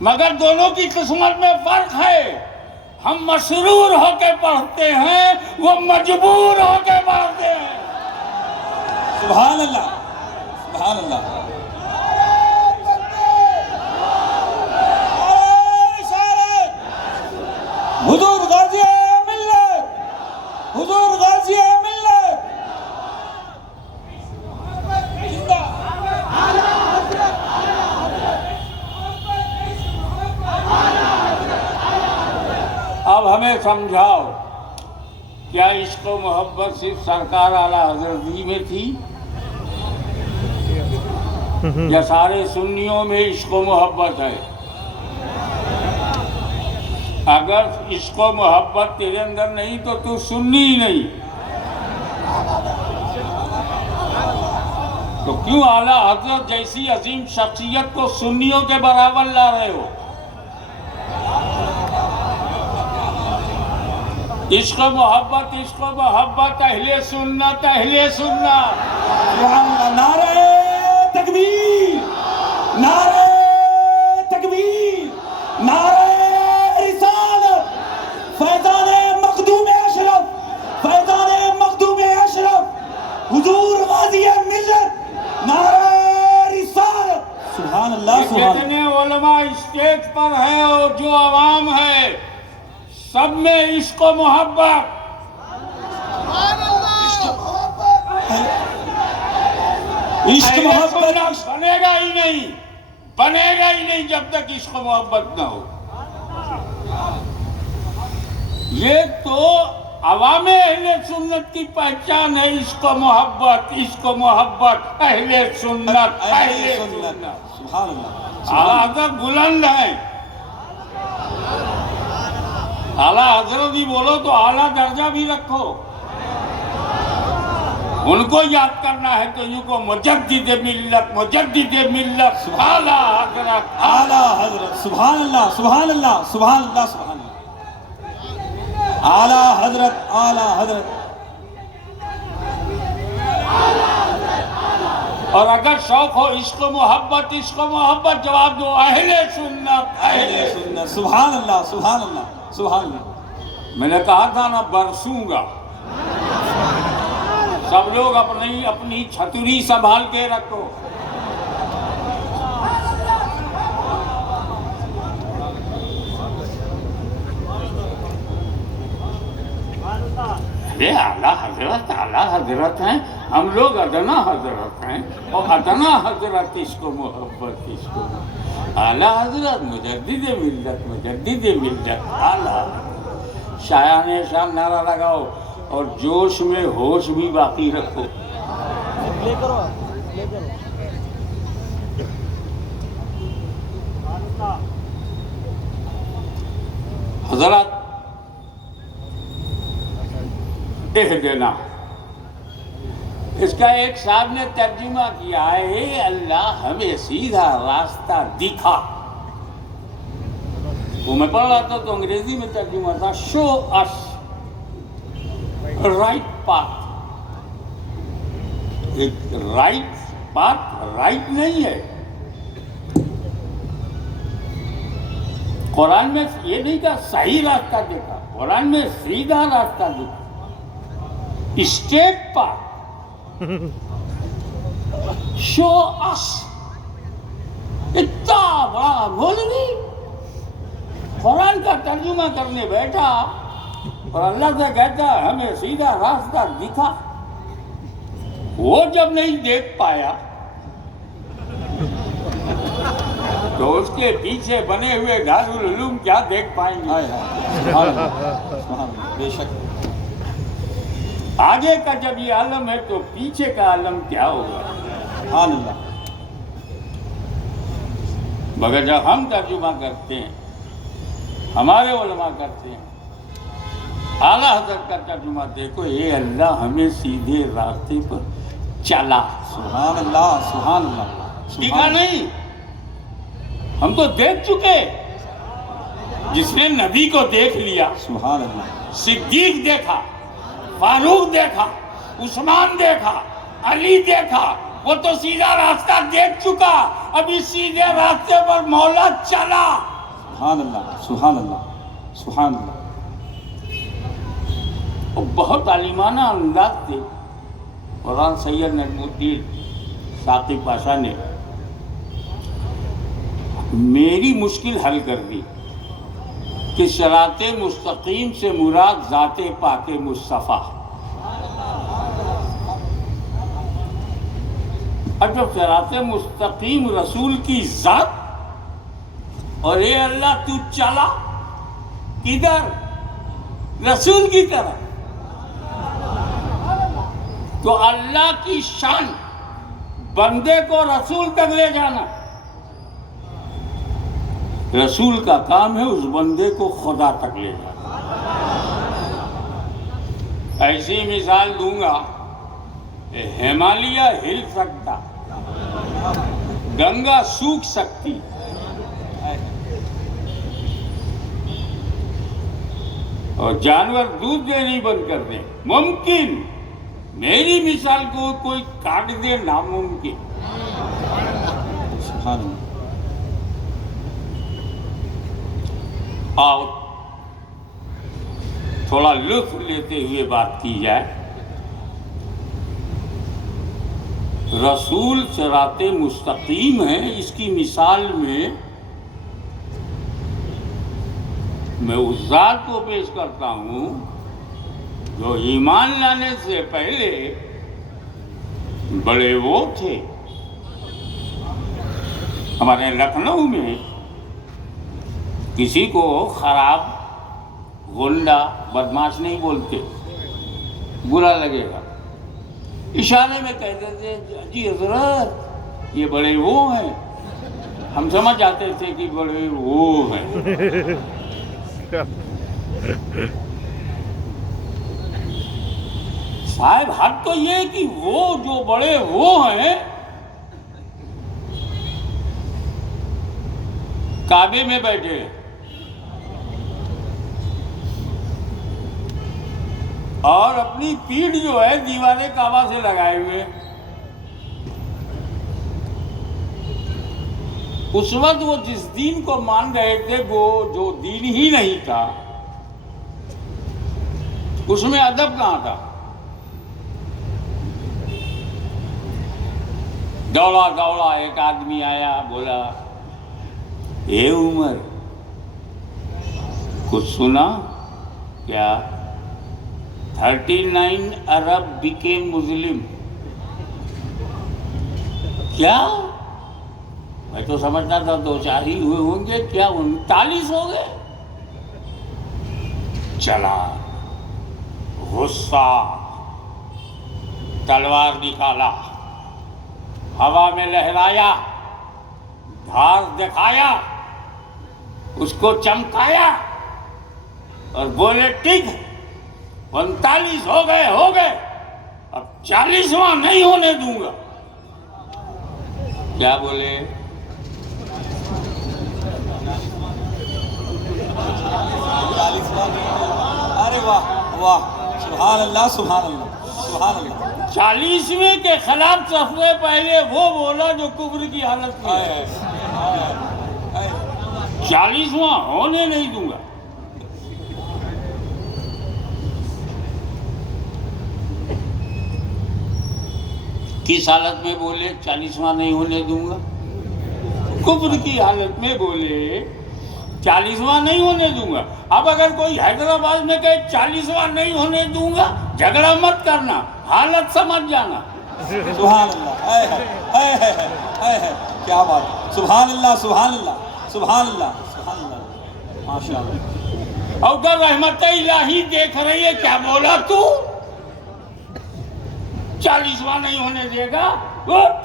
مگر دونوں کی قسمت میں فرق ہے. ہم مسرور ہو کے پڑھتے ہیں, وہ مجبور ہو کے پڑھتے ہیں. سبحان اللہ, سبحان اللہ. حضور غازی ملت, حضور غازی ملت. اب ہمیں سمجھاؤ, کیا عشق و محبت صرف سرکار اعلیٰ حضرت ہی میں تھی, یا سارے سنیوں میں عشق و محبت ہے؟ اگر عشق و محبت تیرے اندر نہیں تو تو سنی ہی نہیں. تو کیوں اعلیٰ حضرت جیسی عظیم شخصیت کو سنیوں کے برابر لا رہے ہو؟ عشق و محبت, عشق و محبت, اہل سنت, اہل سنت. سبحان اللہ. نعرہ تکبیر, نعرہ تکبیر, نعرہ رسالت. فیضان مخدوم اشرف, فیضان مخدوم اشرف, حضور غازی ملت, نعرہ رسالت. سبحان اللہ, سبحان جتنے علماء اسٹیج پر ہیں اور جو عوام ہے, سب میں عشق و محبت. عشق محبت بنے گا ہی نہیں, بنے گا ہی نہیں جب تک عشق و محبت نہ ہو. یہ تو عوام اہل سنت کی پہچان ہے, عشق و محبت, عشق و محبت, اہل سنت, اہل سنت. سبحان اللہ. اعلیٰ حضرت بلند ہیں. اعلیٰ حضرت ہی بولو تو اعلیٰ درجہ بھی رکھو. ان کو یاد کرنا ہے تو یوں کو مجدد ملت, مجدد ملت, اعلیٰ حضرت, اعلیٰ حضرت. سبحان اللہ, سبحان اللہ, سبحان اللہ, سبحان اللہ. اعلیٰ حضرت, اعلیٰ حضرت. اور اگر شوق ہو عشق و محبت, عشق و محبت, جواب دو اہل سنت, اہل سنت. سبحان اللہ, سبحان اللہ, سبحان اللہ. میں نے کہا تھا نا برسوں گا. سب لوگ اپنی چھتری سنبھال کے رکھو. ارے اعلیٰ حضرت, اعلیٰ حضرت ہیں, ہم لوگ ادنا حضرت ہیں, اور ادنا حضرت عشق و محبت, عشق و محبت. اعلیٰ حضرت مجدد ملت, مجدد ملت, اعلیٰ. شایان شان نعرہ لگاؤ اور جوش میں ہوش بھی باقی رکھو. حضرت اہدنا, اس کا ایک صاحب نے ترجمہ کیا ہے, اے اللہ ہمیں سیدھا راستہ دکھا. وہ میں پڑھ رہا تھا تو انگریزی میں ترجمہ تھا, شو اس رائٹ پاتھ. ایک رائٹ پاتھ رائٹ نہیں ہے. قرآن میں یہ نہیں کہا صحیح راستہ دیکھا, قرآن میں سیدھا راستہ دیکھا, اسٹیٹ پاتھ. شو اس. اتنا بڑا مولوی قرآن کا ترجمہ کرنے بیٹھا اور اللہ سے کہتا ہے ہمیں سیدھا راستہ دکھا. وہ جب نہیں دیکھ پایا تو اس کے پیچھے بنے ہوئے دارالعلوم کیا دیکھ پائیں گے؟ بے شک. آگے کا جب یہ عالم ہے تو پیچھے کا عالم کیا ہوگا؟ سبحان اللہ. مگر جب ہم ترجمہ کرتے ہیں, ہمارے علماء کرتے ہیں, اعلیٰ حضرت کا ترجمہ دیکھو, اے اللہ ہمیں سیدھے راستے پر چلا. سبحان اللہ, سبحان اللہ. ٹھیکا نہیں, ہم تو دیکھ چکے. جس نے نبی کو دیکھ لیا, سبحان اللہ. صدیق دیکھا, فاروق دیکھا, عثمان دیکھا, علی دیکھا, وہ تو سیدھا راستہ دیکھ چکا، ابھی سیدھے راستے پر مولا چلا۔ سبحان اللہ سبحان اللہ سبحان اللہ۔ وہ بہت عالمانہ انداز تھے قرآن سید نجم الدین ساقی پاشا نے میری مشکل حل کر دی کہ صراط مستقیم سے مراد ذات پاک مصطفیٰ۔ اور جب صراط مستقیم رسول کی ذات اور اے اللہ تو چلا کدھر؟ رسول کی طرح، تو اللہ کی شان بندے کو رسول تک لے جانا، رسول کا کام ہے اس بندے کو خدا تک لے جانا۔ ایسی مثال دوں گا، ہمالیہ ہل سکتا، گنگا سوکھ سکتی، اور جانور دودھ دینی بند کر دیں، ممکن۔ میری مثال کو کوئی کاٹ دے، ناممکن۔ سبحان اللہ۔ آؤ تھوڑا لطف لیتے ہوئے بات کی جائے۔ رسول صراط مستقیم ہے، اس کی مثال میں میں اس ذات کو پیش کرتا ہوں جو ایمان لانے سے پہلے بڑے وہ تھے۔ ہمارے لکھنؤ میں کسی کو خراب، غنڈہ، بدماش نہیں بولتے، برا لگے گا، اشارے میں کہتے تھے جی حضرت یہ بڑے وہ ہیں، ہم سمجھ جاتے تھے کہ بڑے وہ ہیں۔ صاحب حق تو یہ کہ وہ جو بڑے وہ ہیں کعبے میں بیٹھے اور اپنی پیٹھ جو ہے دیوار کعبہ سے لگائے ہوئے، اس وقت وہ جس دین کو مان رہے تھے وہ جو دین ہی نہیں تھا، اس میں ادب کہاں تھا؟ دوڑا دوڑا ایک آدمی آیا، بولا اے عمر کچھ سنا کیا؟ 39 عرب became مسلم۔ کیا؟ میں تو سمجھتا تھا 2-4 ہی ہوئے ہوں گے، کیا 39 ہو گئے؟ چلا غصہ، تلوار نکالا، ہوا میں لہرایا، دھار دکھایا، اس کو چمکایا اور بولے ٹھیک 45 ہو گئے، اب 40واں نہیں ہونے دوں گا۔ کیا بولے؟ ارے واہ واہ، سبحان اللہ سبحان اللہ سبحان اللہ۔ 40ویں کے خلاف صفحے پہلے وہ بولا جو کفر کی حالت میں ہے، 40واں ہونے نہیں دوں گا۔ کس حالت میں بولے 40واں نہیں ہونے دوں گا؟ کفر کی حالت میں بولے 40واں نہیں ہونے دوں گا۔ اب اگر کوئی حیدرآباد میں کہے 40واں نہیں ہونے دوں گا، جھگڑا مت کرنا، حالت سمجھ جانا۔ سبحان اللہ، اے ہے اے ہے، کیا بات، سبحان اللہ سبحان اللہ سبحان اللہ سبحان اللہ، ماشاء اللہ۔ اور اگر رحمت الہی دیکھ رہی ہے، کیا بولا تو 40واں نہیں ہونے دے گا؟ اٹھ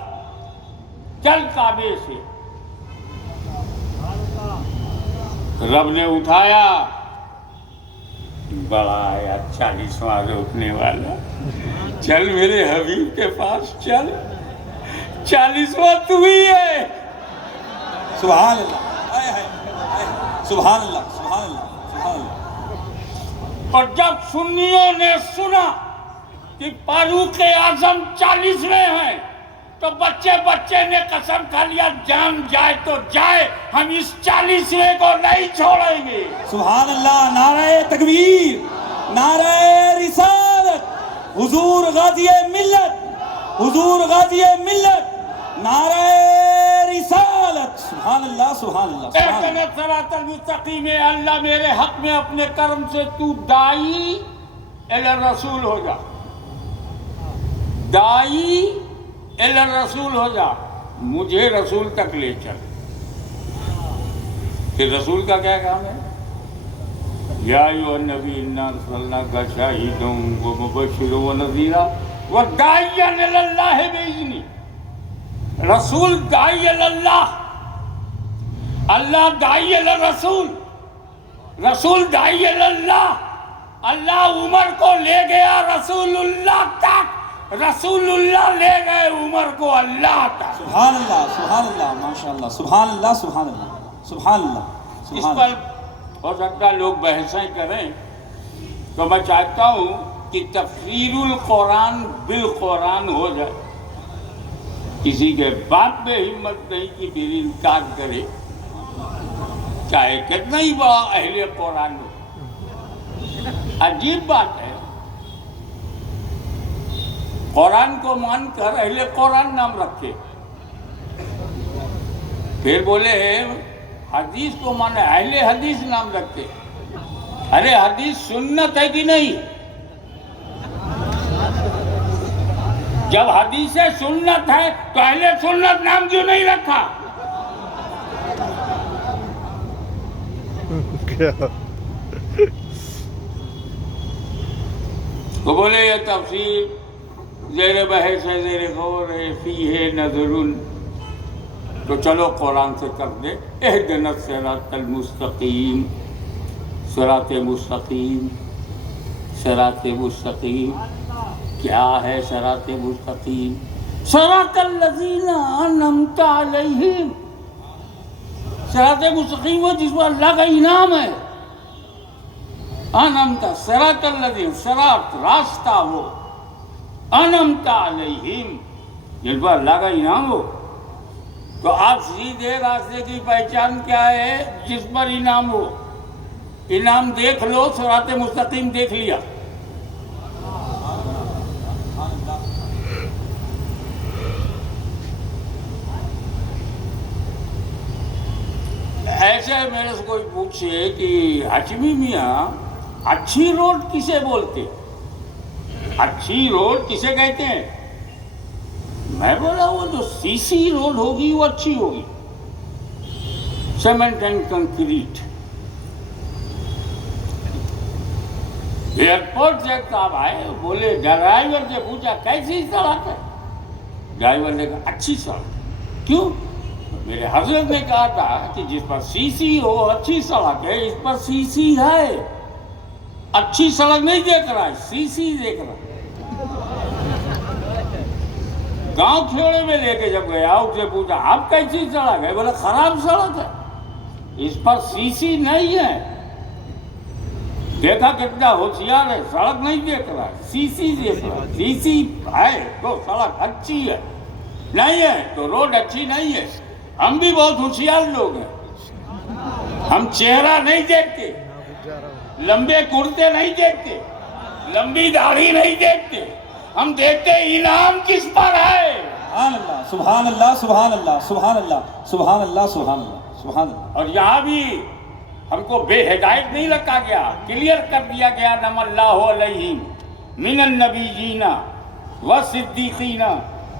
چل کعبے سے۔ رب نے اٹھایا، بڑا آیا 40واں روکنے والا، چل میرے حبیب کے پاس چل، 40واں تو ہی ہے۔ سبحان اللہ، اے ہے سبحان اللہ سبحان اللہ سبحان اللہ۔ اور جب سنیوں نے سنا کہ فاروق اعظم 40ویں ہیں، تو بچے بچے نے قسم کھا لیا جان جائے تو جائے، ہم اس 40ویں کو نہیں چھوڑیں گے۔ سبحان اللہ، نعرہ تکبیر، نعرہ رسالت، حضور غازی ملت، حضور غازی ملت، نعرہ رسالت، سبحان اللہ سبحان اللہ سبحان اللہ۔ اہدنا الصراط المستقیم، اے اللہ میرے حق میں اپنے کرم سے تو داعی الی الرسول ہو جا، داعی الی الرسول ہو جا، مجھے رسول تک لے چل۔ کہ رسول کا کیا کام ہے؟ یا ایھا النبی انا ارسلناک شاہدا ومبشرا ونذیرا وداعیا الی اللہ باذنہ۔ رسول داعی الی اللہ، اللہ داعی الی رسول، رسول داعی الی اللہ۔ اللہ عمر کو لے گیا رسول اللہ تک، رسول اللہ لے گئے عمر کو اللہ تک۔ سبحان اللہ سبحان اللہ، ماشاء اللہ، سبحان اللہ سبحان اللہ سبحان اللہ اس سبحان پر اللہ۔ ہو سکتا ہے لوگ بحثیں کریں، تو میں چاہتا ہوں کہ تفسیر القرآن بالقرآن ہو جائے۔ کسی کے بات میں ہمت نہیں کہ پھر انکار کرے، چاہے کتنا ہی بڑا اہل قرآن ہو۔ عجیب بات ہے، قرآن کو مان کر اہل قرآن نام رکھے، پھر بولے حدیث کو مانے اہل حدیث نام رکھتے۔ ارے حدیث سنت ہے کہ نہیں؟ جب حدیث سنت ہے تو اہل سنت نام کیوں نہیں رکھا؟ تو بولے یہ تفسیر زیر بحث ہے، زیر غور ہے، فیہ نظر، تو چلو قرآن سے کر دے اہدنا الصراط المستقیم، صراط مستقیم، صراط مستقیم۔ کیا ہے صراط مستقیم؟ صراط الذین انعمت علیہم، صراط مستقیم وہ جس پر اللہ کا انعام ہے۔ انعمت، صراط الذین، صراط راستہ وہ، انعمت علیہم جن پر اللہ کا انعام ہو۔ تو آپ سیدھے راستے کی پہچان کیا ہے؟ جس پر انعام ہو۔ انعام دیکھ لو، صراط مستقیم دیکھ لیا۔ ایسے میرے سے کوئی پوچھے کہ ہاشمی میاں اچھی روڈ کسے بولتے؟ اچھی روڈ کسے کہتے ہیں؟ میں بولا وہ جو سی سی روڈ ہوگی وہ اچھی ہوگی، سیمنٹ اینڈ کنکریٹ۔ ایئرپورٹ سے ایک صاحب آئے، بولے ڈرائیور سے پوچھا کیسی سڑک ہے؟ ڈرائیور نے کہا اچھی سڑک۔ کیوں؟ میرے حضرت نے کہا تھا کہ جس پر سی سی ہو اچھی سڑک ہے، اس پر سی سی ہے، اچھی سڑک نہیں دیکھ رہا ہے، سی سی دیکھ رہا ہے۔ گاؤں کھیوڑے میں لے کے جب گیا، اس سے پوچھا آپ کیسی سڑک ہے؟ بولا خراب سڑک ہے، اس پر سی سی نہیں ہے۔ دیکھا کتنا ہوشیار ہے، سڑک نہیں دیکھ رہا ہے، سی سی دیکھ رہا ہے۔ سی سی ہے تو سڑک اچھی ہے، نہیں ہے تو روڈ اچھی نہیں ہے۔ ہم بھی بہت ہوشیار لوگ ہیں، ہم چہرہ نہیں دیکھتے، لمبے کرتے نہیں دیکھتے، لمبی داڑھی نہیں دیکھتے، ہم دیکھتے انعام کس پر ہے۔ سبحان اللہ سبحان اللہ سبحان اللہ سبحان اللہ سبحان اللہ سبحان اللہ سبحان اللہ۔ اور یہاں بھی ہم کو بے ہدایت نہیں رکھا گیا، کلیئر کر دیا گیا نم اللہ علیہم من النبیین والصدیقین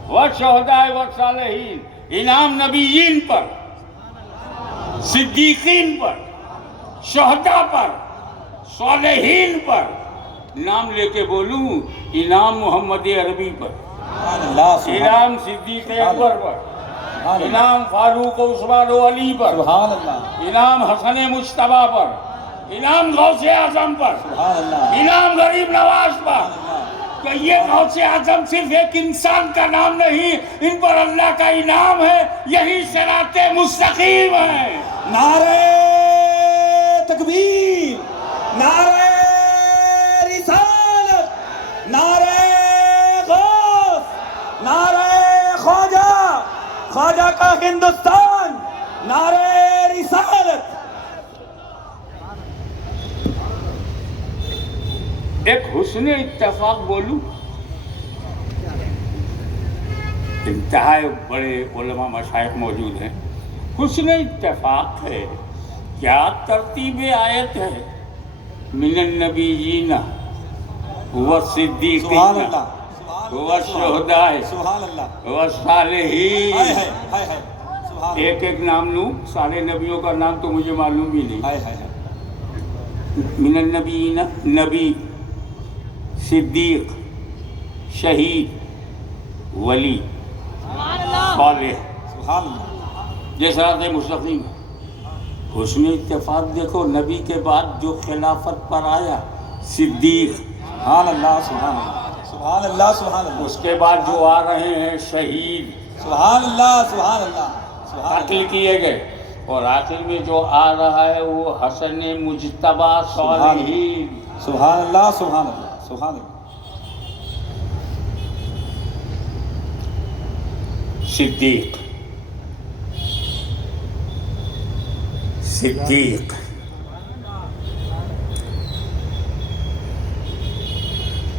والشہداء والصالحین۔ انعام نبیین پر، صدیقین پر، شہداء پر، صالحین پر۔ نام لے کے بولوں، انعام محمد عربی پر، سبحان اللہ سبحان انعام صدیق اکبر پر، اللہ انعام فاروق عثمان و علی پر، سبحان اللہ انعام حسن مجتبیٰ پر، انعام غوث اعظم پر، سبحان اللہ انعام غریب نواز پر۔ تو یہ غوث اعظم صرف ایک انسان کا نام نہیں، ان پر اللہ کا انعام ہے، یہی صراط مستقیم ہے۔ نعرہ تکبیر، نعرہ رسالت، نعرہ غوث، نعرہ خواجہ کا ہندوستان، نعرہ رسالت۔ ایک حسن اتفاق بولوں، انتہائی بڑے علماء مشائخ موجود ہیں، حسن اتفاق ہے، کیا ترتیب آیت ہے، من النبیین والصدیقین سبحان اللہ، والشہداء سبحان اللہ، والصالحین۔ ہائے ہائے ہائے ہائے، سبحان اللہ، ایک ایک نام لوں، سارے نبیوں کا نام تو مجھے معلوم بھی نہیں۔ ہائے ہائے ہائے، من النبیین، نبی، صدیق، شہید، ولی، صالح، سبحان اللہ، یہ صراط مستقیم۔ حسن اتفاق دیکھو، نبی کے بعد جو خلافت پر آیا صدیق، سبحان اللہ، سبحان اللہ، سبحان اللہ، سبحان اللہ، اس کے بعد جو آ رہے ہیں شہید، سبحان اللہ، سبحان اللہ، سبحان اللہ، قتل کیے گئے، اور آخر میں جو آ رہا ہے وہ حسن مجتبی صالحین۔ سبحان اللہ، سبحان اللہ، سبحان اللہ، صدیق، صدیق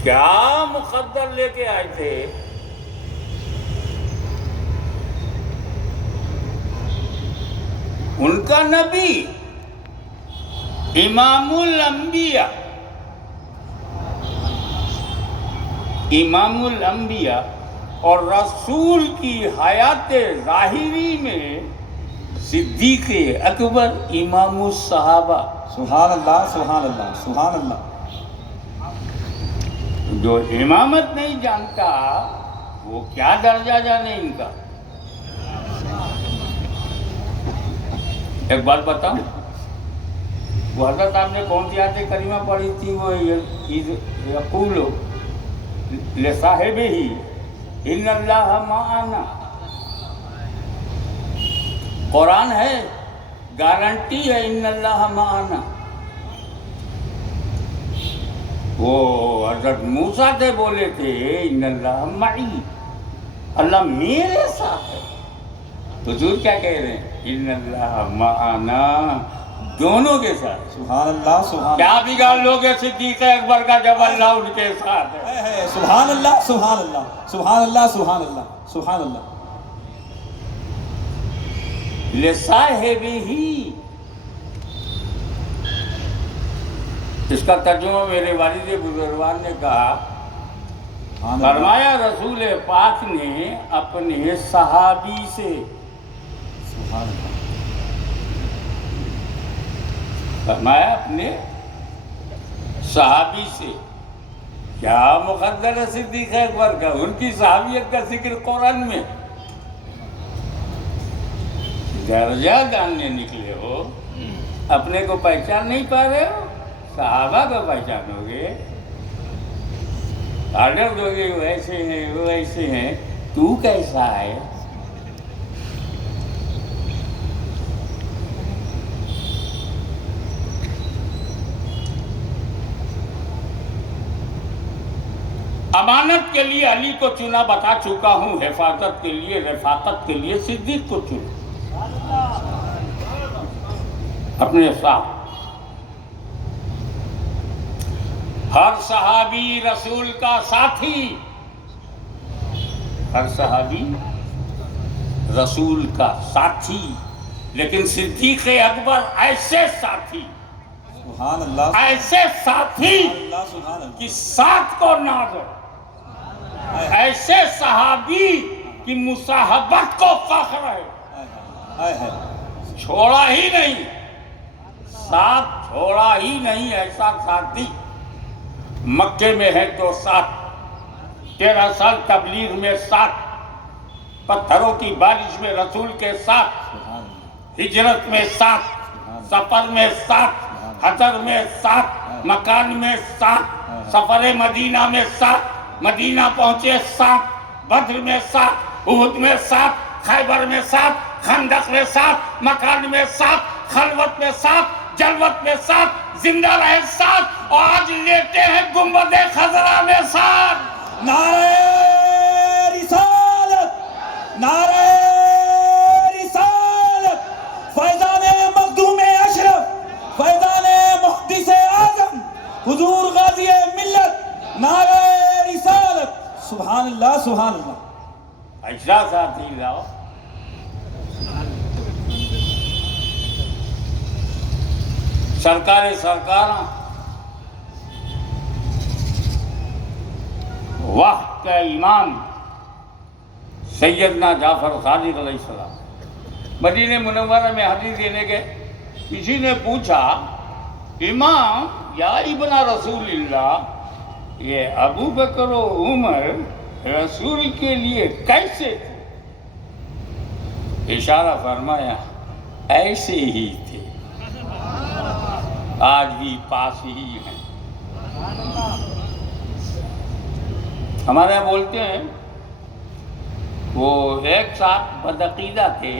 کیا مقدر لے کے آئے تھے؟ ان کا نبی امام الانبیاء، امام الانبیاء اور رسول کی حیات ظاہری میں صدیق اکبر امام الصحابہ۔ سبحان اللہ، سبحان اللہ، سبحان اللہ، جو امامت نہیں جانتا وہ کیا درجہ جانے ان کا۔ ایک بات بتاؤں، وہ حضرت آپ نے کون سی آیت کریمہ پڑھی تھی؟ وہ یقول لصاحبہ ان اللہ معنا، قرآن ہے، گارنٹی ہے ان اللہ معنا۔ وہ حضرت موسیٰ سے بولے تھے ان اللہ معی، اللہ میرے ساتھ ہے۔ تو حضور کیا کہہ رہے ہیں؟ ان اللہ معنا، دونوں کے ساتھ۔ سبحان اللہ، سبحان کیا اللہ، بگاڑ لوگے صدیق اکبر کا جب اللہ ان کے ساتھ ہے؟ سبحان اللہ، سبحان اللہ، سبحان اللہ، سبحان اللہ، سبحان اللہ، لصاحبہ، اس کا ترجمہ میرے والد بزرگوار نے کہا، سبحان اللہ، فرمایا رسول پاک نے اپنے صحابی سے، سبحان اللہ، فرمایا اپنے صحابی سے، کیا مقدر ہے صدیق اکبر کا، ان کی صحابیت کا ذکر قرآن میں۔ درجہ جاننے نکلے ہو، اپنے کو پہچان نہیں پا رہے ہو، صحابہ کو پہچانو گے، آرڈر دو گے وہ ایسے ہیں وہ ایسے ہیں، تو کیسا ہے؟ امانت کے لیے علی کو چنا، بتا چکا ہوں، حفاظت کے لیے رفاقت کے لیے صدیق کو چنا اپنے ساتھ۔ ہر صحابی رسول کا ساتھی، ہر صحابی رسول کا ساتھی، لیکن صدیق اکبر ایسے ساتھی، سبحان اللہ، ایسے ساتھی سبحان اللہ، سبحان اللہ، کہ ساتھ کو ناز ہو، ایسے صحابی کی مصاحبت کو فخر ہے، ہائے ہائے، چھوڑا ہی نہیں، ساتھ چھوڑا ہی نہیں، ایسا ساتھی۔ مکے میں ہے تو ساتھ، 13 سال تبلیغ میں ساتھ، پتھروں کی بارش میں رسول کے ساتھ، سبحان اللہ، ہجرت میں ساتھ، سفر میں ساتھ، حضر میں ساتھ، مکان میں ساتھ، سفر مدینہ میں ساتھ، مدینہ پہنچے ساتھ، بدر میں ساتھ، احد میں ساتھ، خیبر میں ساتھ، خندق میں ساتھ، مکان میں ساتھ، خلوت میں ساتھ، جلوت میں ساتھ، زندہ رہے ساتھ، اور آج لیتے ہیں گنبد خضرا میں ساتھ۔ نعرہ رسالت، نعرہ سبحان اللہ. ایسا ساتھی لاؤ سرکار وقت کا امام سیدنا جعفر صادق علیہ السلام مدینہ منورہ میں حدیث دینے گئے. کسی نے پوچھا امام یا ابن رسول اللہ یہ ابو بکر و عمر رسول کے لیے کیسے تھے؟ اشارہ فرمایا ایسے ہی تھے، آج بھی پاس ہی ہیں. ہمارے یہاں بولتے ہیں وہ ایک ساتھ بدعقیدہ تھے،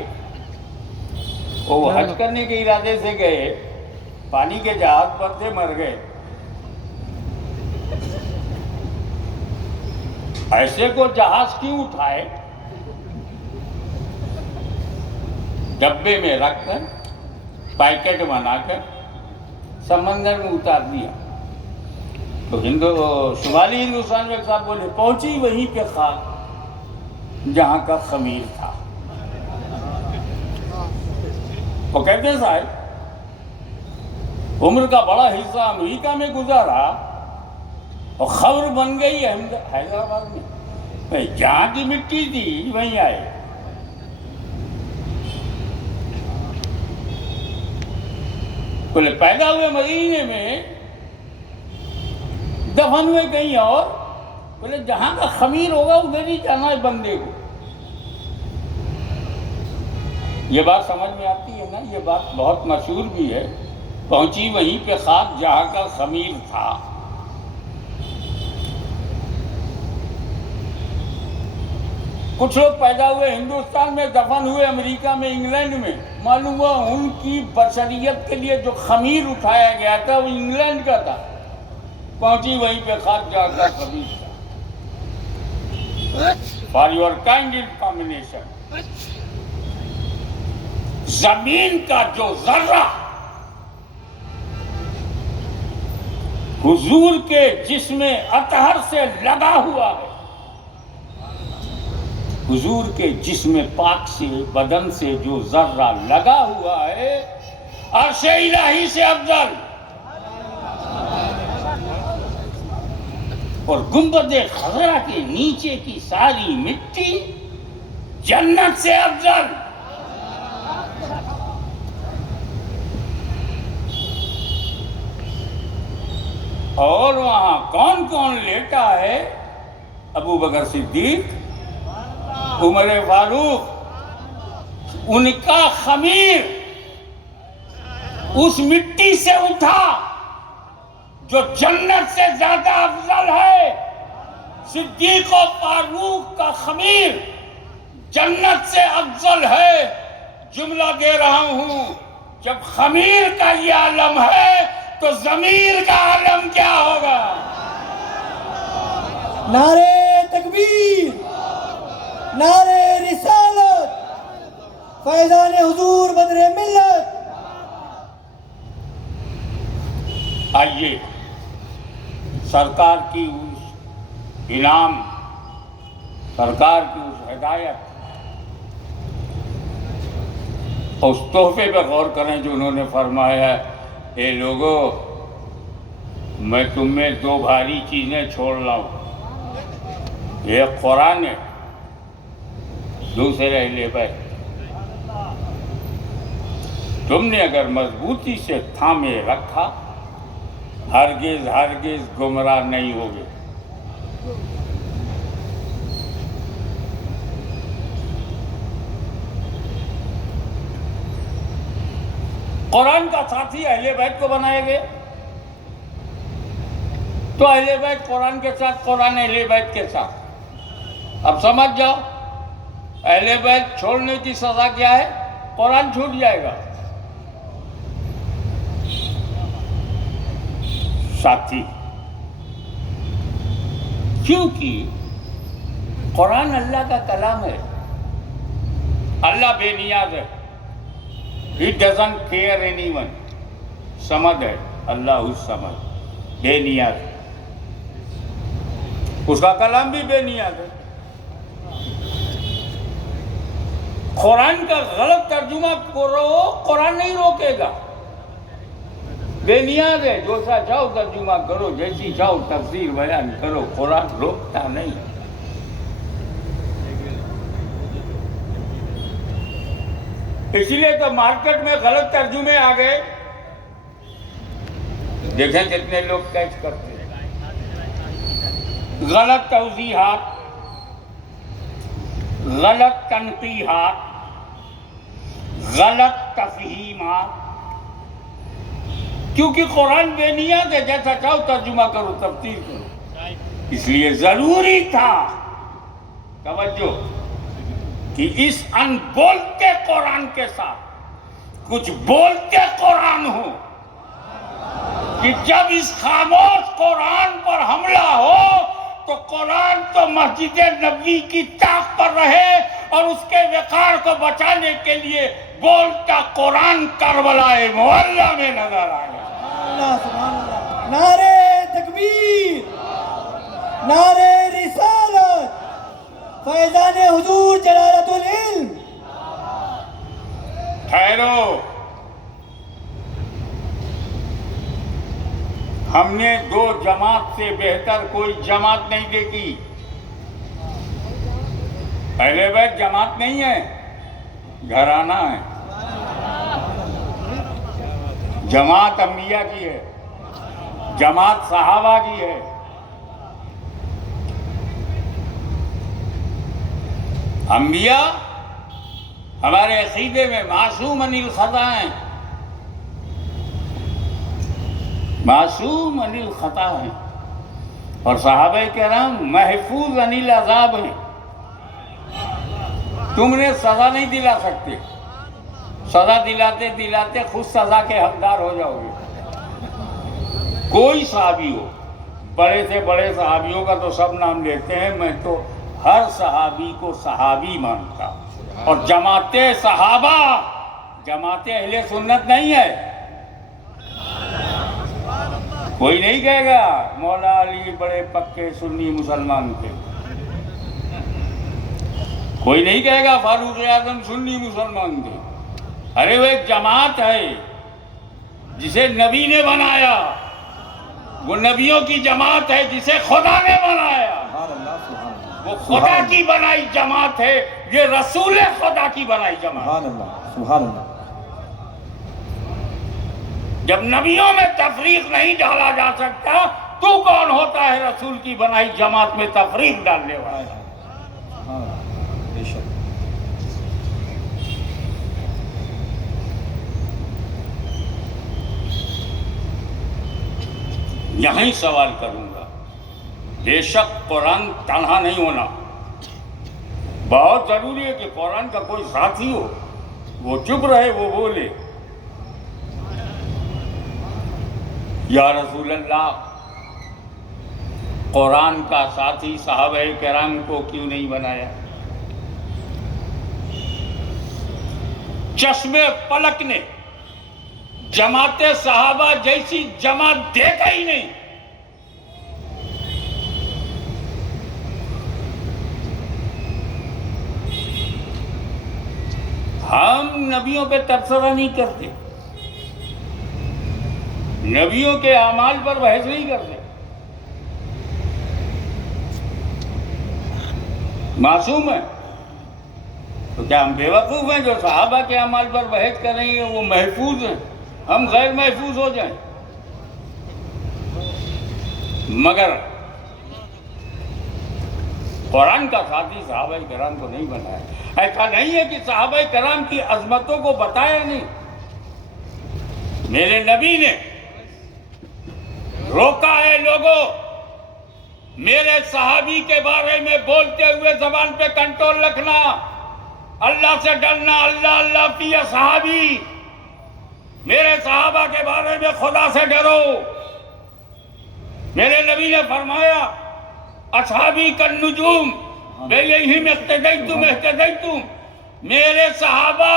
وہ حج کرنے کے ارادے سے گئے، پانی کے جہاز پر تھے، مر گئے. ایسے کو جہاز کیوں اٹھائے؟ ڈبے میں رکھ کر پیکٹ بنا کر سمندر میں اتار دیا. تو شمالی ہندوستان میں ایک صاحب بولے پہنچی وہیں پہ خاک جہاں کا خمیر تھا. وہ کہتے ہیں صاحب عمر کا بڑا حصہ امریکہ میں گزارا اور خبر بن گئی حیدرآباد میں. جہاں کی مٹی تھی وہیں آئے. بولے پیدا ہوئے مدینے میں، دفن ہوئے کہیں اور. بولے جہاں کا خمیر ہوگا ادھر ہی جانا ہے بندے کو. یہ بات سمجھ میں آتی ہے نا؟ یہ بات بہت مشہور بھی ہے، پہنچی وہیں پہ خاک جہاں کا خمیر تھا. کچھ لوگ پیدا ہوئے ہندوستان میں، دفن ہوئے امریکہ میں، انگلینڈ میں. معلوم ہوا ان کی بشریت کے لیے جو خمیر اٹھایا گیا تھا وہ انگلینڈ کا تھا. پہنچی وہیں پہ خاک جہاں کا خمیر تھا. فار یور کائنڈ انفارمیشن، زمین کا جو ذرہ حضور کے جسم اطہر سے لگا ہوا ہے، حضور کے جسم پاک سے، بدن سے جو ذرہ لگا ہوا ہے، عرش الہی سے افضل. اور گنبد خضرا کے نیچے کی ساری مٹی جنت سے افضل. اور وہاں کون کون لیٹا ہے؟ ابو بکر صدیق، عمر فاروق. ان کا خمیر اس مٹی سے اٹھا جو جنت سے زیادہ افضل ہے. صدیق و فاروق کا خمیر جنت سے افضل ہے. جملہ دے رہا ہوں، جب خمیر کا یہ عالم ہے تو ضمیر کا عالم کیا ہوگا؟ نعرہ تکبیر، نعرہ رسالت، فیضان حضور بدر ملت. آئیے سرکار کی اس انعام، سرکار کی اس ہدایت، اس تحفے پہ غور کریں جو انہوں نے فرمایا ہے اے لوگو میں تم میں دو بھاری چیزیں چھوڑ رہا ہوں، ایک قرآن ہے، دوسرے اہل بیت. تم نے اگر مضبوطی سے تھامے رکھا ہرگز ہرگز گمراہ نہیں ہوگے. قرآن کا ساتھی اہل بیت کو بنائے گئے تو اہل بیت قرآن کے ساتھ، قرآن اہل بیت کے ساتھ. اب سمجھ جاؤ اہل بیت چھوڑنے کی سزا کیا ہے؟ قرآن چھوٹ جائے گا. ساتھی، کیونکہ قرآن اللہ کا کلام ہے. اللہ بے نیاز ہے. He doesn't care anyone. Samad ہے، اللہ الصمد، بے نیاز. اس کا کلام بھی بے نیاز ہے. قرآن کا غلط ترجمہ کرو، قرآن نہیں روکے گا، بے نیاز ہے، جو سا چاہو ترجمہ کرو، جیسی چاہو تفسیر بیان کرو، قرآن روکتا نہیں۔ اس لیے تو مارکیٹ میں غلط ترجمے آ گئے، دیکھیں کتنے لوگ کیچ کرتے ہیں، غلط توضیحات، غلط تنقیحات، غلط تفہیمات، کیونکہ قرآن بے نیاز ہے، جیسا چاہو ترجمہ کرو، تفسیر کرو۔ اس لیے ضروری تھا، توجہ، کہ اس ان بولتے قرآن کے ساتھ کچھ بولتے قرآن ہو، کہ جب اس خاموش قرآن پر حملہ ہو تو قرآن تو مسجد نبوی کی طاق پر رہے، اور اس کے وقار کو بچانے کے لیے بولتا قرآن کربلا معلیٰ میں نظر آیا۔ سبحان اللہ، نعرہ تکبیر، نعرہ رسالت، فیضان حضور جلالت العلم۔ ٹھہرو، ہم نے دو جماعت سے بہتر کوئی جماعت نہیں دیکھی۔ اہل بیت جماعت نہیں ہے، گھرانہ ہے۔ جماعت انبیاء کی ہے، جماعت صحابہ کی ہے۔ انبیاء ہمارے عقیدے میں معصوم عن الخطا ہیں، معصوم عن الخطا ہیں، اور صحابہ کرام محفوظ عن العذاب ہیں۔ تم نے سزا نہیں دلا سکتے، سزا دلاتے دلاتے خود سزا کے حقدار ہو جاؤ گے۔ کوئی صحابی ہو، بڑے سے بڑے صحابیوں کا تو سب نام لیتے ہیں، میں تو ہر صحابی کو صحابی مانتا ہوں۔ اور جماعت صحابہ جماعت اہل سنت نہیں ہے۔ کوئی نہیں کہے گا مولا علی بڑے پکے سنی مسلمان تھے، کوئی نہیں کہے گا فاروق اعظم سنی مسلمان تھے۔ ارے وہ ایک جماعت ہے جسے نبی نے بنایا، وہ نبیوں کی جماعت ہے جسے خدا نے بنایا، وہ خدا کی بنائی جماعت ہے، یہ رسول خدا کی بنائی جماعت۔ سبحان اللہ۔ جب نبیوں میں تفریق نہیں ڈالا جا سکتا تو کون ہوتا ہے رسول کی بنائی جماعت میں تفریق ڈالنے والا؟ یہیں سوال کروں گا، بے شک قرآن تنہا نہیں ہونا، بہت ضروری ہے کہ قرآن کا کوئی ساتھی ہو، وہ چپ رہے، وہ بولے یا رسول اللہ، قرآن کا ساتھی صحابہ کرام کو کیوں نہیں بنایا؟ چشمے پلک نے جماعت صحابہ جیسی جماعت دیکھا ہی نہیں۔ ہم نبیوں پہ تبصرہ نہیں کرتے، نبیوں کے اعمال پر بحث نہیں کرتے۔ معصوم ہیں تو کیا ہم بے وقوف ہیں جو صحابہ کے اعمال پر بحث کر رہی ہیں وہ محفوظ ہیں، ہم غیر محفوظ ہو جائیں؟ مگر قرآن کا ساتھی صحابہ کرام کو نہیں بنایا۔ ایسا نہیں ہے کہ صحابہ کرام کی عظمتوں کو بتایا نہیں، میرے نبی نے روکا ہے لوگوں، میرے صحابی کے بارے میں بولتے ہوئے زبان پہ کنٹرول رکھنا، اللہ سے ڈرنا، اللہ اللہ فی اصحابی، میرے صحابہ کے بارے میں خدا سے ڈرو۔ میرے نبی نے فرمایا اصحابی کالنجوم بِإِلَيْهِمْ اقْتَدَيْتُمْ اهْتَدَيْتُمْ، میرے صحابہ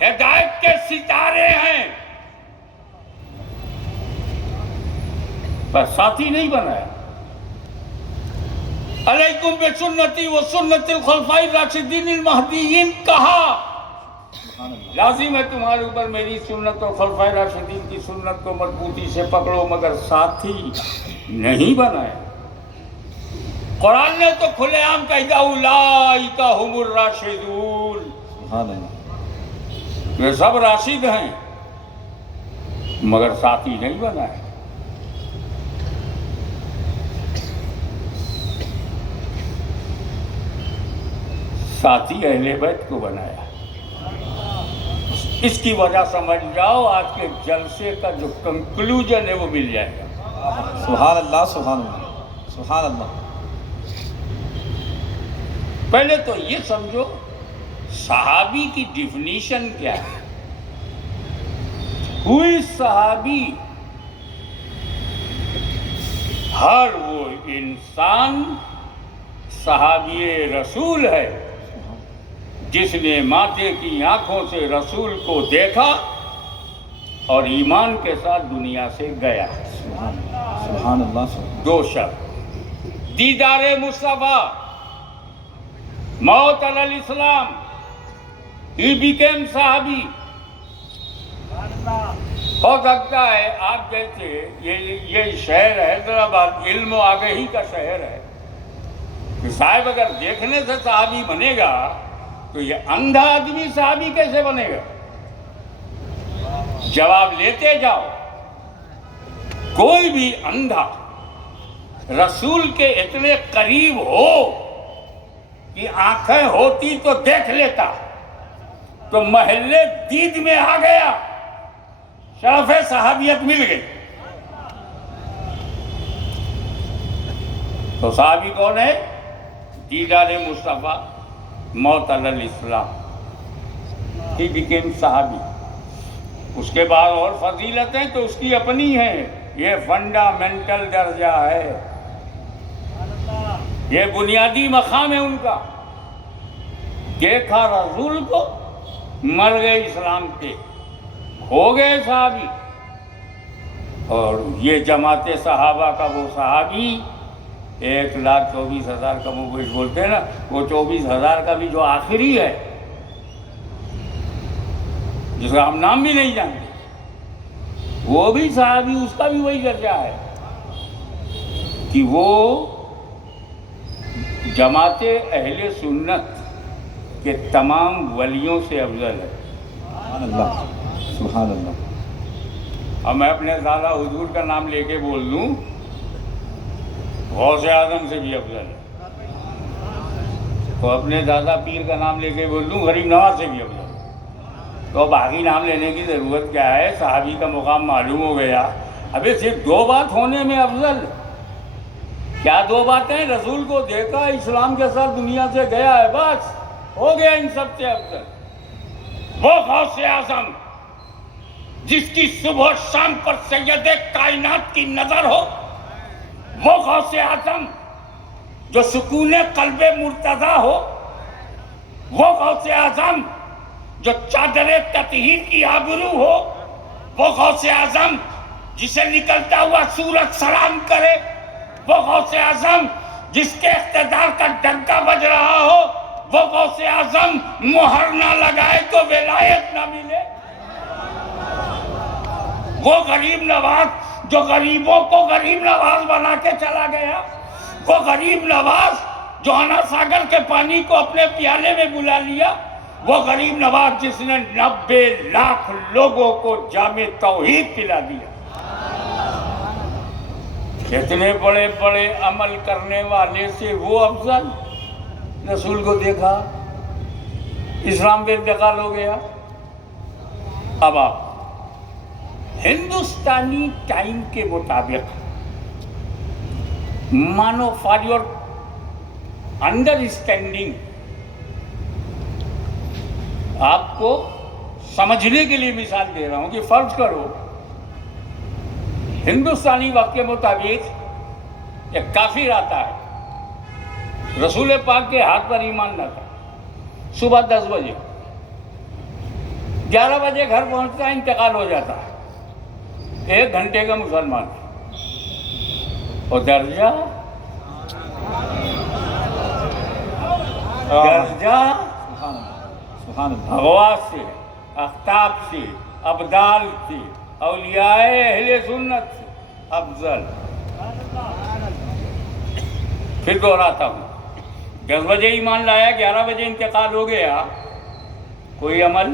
ہدایت کے ستارے ہیں، پر ساتھی نہیں بنایا۔ علیکم بسنتی و سنت الخلفاء الراشدین المہدیین کہا لازم ہے تمہارے اوپر میری سنت اور خلفاء راشدین کی سنت کو مضبوطی سے پکڑو، مگر ساتھی نہیں بنائے۔ قرآن نے تو کھلے عام کہہ دیا اولئک ھم الراشدون، یہ سب راشد ہیں مگر ساتھی نہیں بنائے۔ ساتھی اہل بیت کو بنایا۔ اس کی وجہ سمجھ جاؤ، آج کے جلسے کا جو کنکلوژن ہے وہ مل جائے گا۔ سبحان اللہ، سبحان اللہ، سبحان اللہ۔ پہلے تو یہ سمجھو صحابی کی ڈیفینیشن کیا ہے۔ ہوئی صحابی، ہر وہ انسان صحابی رسول ہے جس نے ماتھے کی آنکھوں سے رسول کو دیکھا اور ایمان کے ساتھ دنیا سے گیا۔ سبحان اللہ۔ دو شرط، دیدار مصطفیٰ، موت علی الاسلام، ہی بیکیم صحابی۔ ہو سکتا ہے آپ جیسے یہ شہر ہے حیدرآباد علم و آگہی کا شہر ہے کہ صاحب اگر دیکھنے سے صحابی بنے گا تو یہ اندھا آدمی صحابی کیسے بنے گا؟ جواب لیتے جاؤ۔ کوئی بھی اندھا رسول کے اتنے قریب ہو کہ آنکھیں ہوتی تو دیکھ لیتا، تو محلے دید میں آ گیا، شرف صحابیت مل گئی۔ تو صحابی کون ہے؟ دیدار مصطفیٰ، موت علی الاسلام، ہی بیکیم صحابی۔ اس کے بعد اور فضیلتیں تو اس کی اپنی ہیں، یہ فنڈامنٹل درجہ ہے، یہ بنیادی مقام ہے ان کا۔ دیکھا رسول کو، مر گئے اسلام کے، ہو گئے صحابی۔ اور یہ جماعت صحابہ کا وہ صحابی 1,24,000 کا وہ بولتے ہیں نا، وہ 24,000 کا بھی جو آخری ہے جس کا ہم نام بھی نہیں جانتے، وہ بھی صحابی، اس کا بھی وہی درجہ ہے کہ وہ جماعت اہل سنت کے تمام ولیوں سے افضل ہے۔ سبحان اللہ، سبحان اللہ۔ اب میں اپنے دادا حضور کا نام لے کے بول دوں، غوث اعظم سے بھی افضل ہے، تو اپنے دادا پیر کا نام لے کے بول دوں غریب نواز سے بھی افضل ہے۔ تو باقی نام لینے کی ضرورت کیا ہے؟ صحابی کا مقام معلوم ہو گیا۔ ابھی صرف دو بات ہونے میں افضل، کیا دو باتیں؟ رسول کو دیکھا، اسلام کے ساتھ دنیا سے گیا ہے، بس ہو گیا ان سب سے افضل۔ وہ غوث اعظم جس کی صبح و شام پر سید کائنات کی نظر ہو، وہ غوث اعظم جو سکون قلب مرتضی ہو، وہ غوث اعظم جو چادر تطہیر کی آبرو ہو، وہ غوث اعظم جسے نکلتا ہوا سورج سلام کرے، وہ غوث اعظم جس کے اقتدار کا ڈنکا بج رہا ہو، وہ غوث اعظم مہر نہ لگائے تو ولایت نہ ملے۔ وہ غریب نواز جو غریبوں کو غریب نواز بنا کے چلا گیا، وہ غریب نواز جو انا ساگر کے پانی کو اپنے پیالے میں بلا لیا، وہ غریب نواز جس نے 90 لاکھ لوگوں کو جامع توحید پلا دیا۔ اتنے بڑے بڑے عمل کرنے والے سے وہ افضل، رسول کو دیکھا، اسلام پہ انتقال ہو گیا۔ اب آپ ہندوستانی ٹائم کے مطابق مانو فار یور انڈرسٹینڈنگ، آپ کو سمجھنے کے لیے مثال دے رہا ہوں کہ فرض کرو ہندوستانی وقت کے مطابق ایک کافر آتا ہے، رسول پاک کے ہاتھ پر ایمان لاتا ہے، صبح 10 بجے 11 بجے گھر پہنچتا ہے، انتقال ہو جاتا ہے، 1 گھنٹے کا مسلمان، اور درجہ درجہ سبحان اللہ اغواث سے، اختاب سے، ابدال سے، اولیاء اہل سنت سے افضل. پھر دہراتا ہوں، 10 بجے ایمان لایا، 11 بجے انتقال ہو گیا، کوئی عمل؟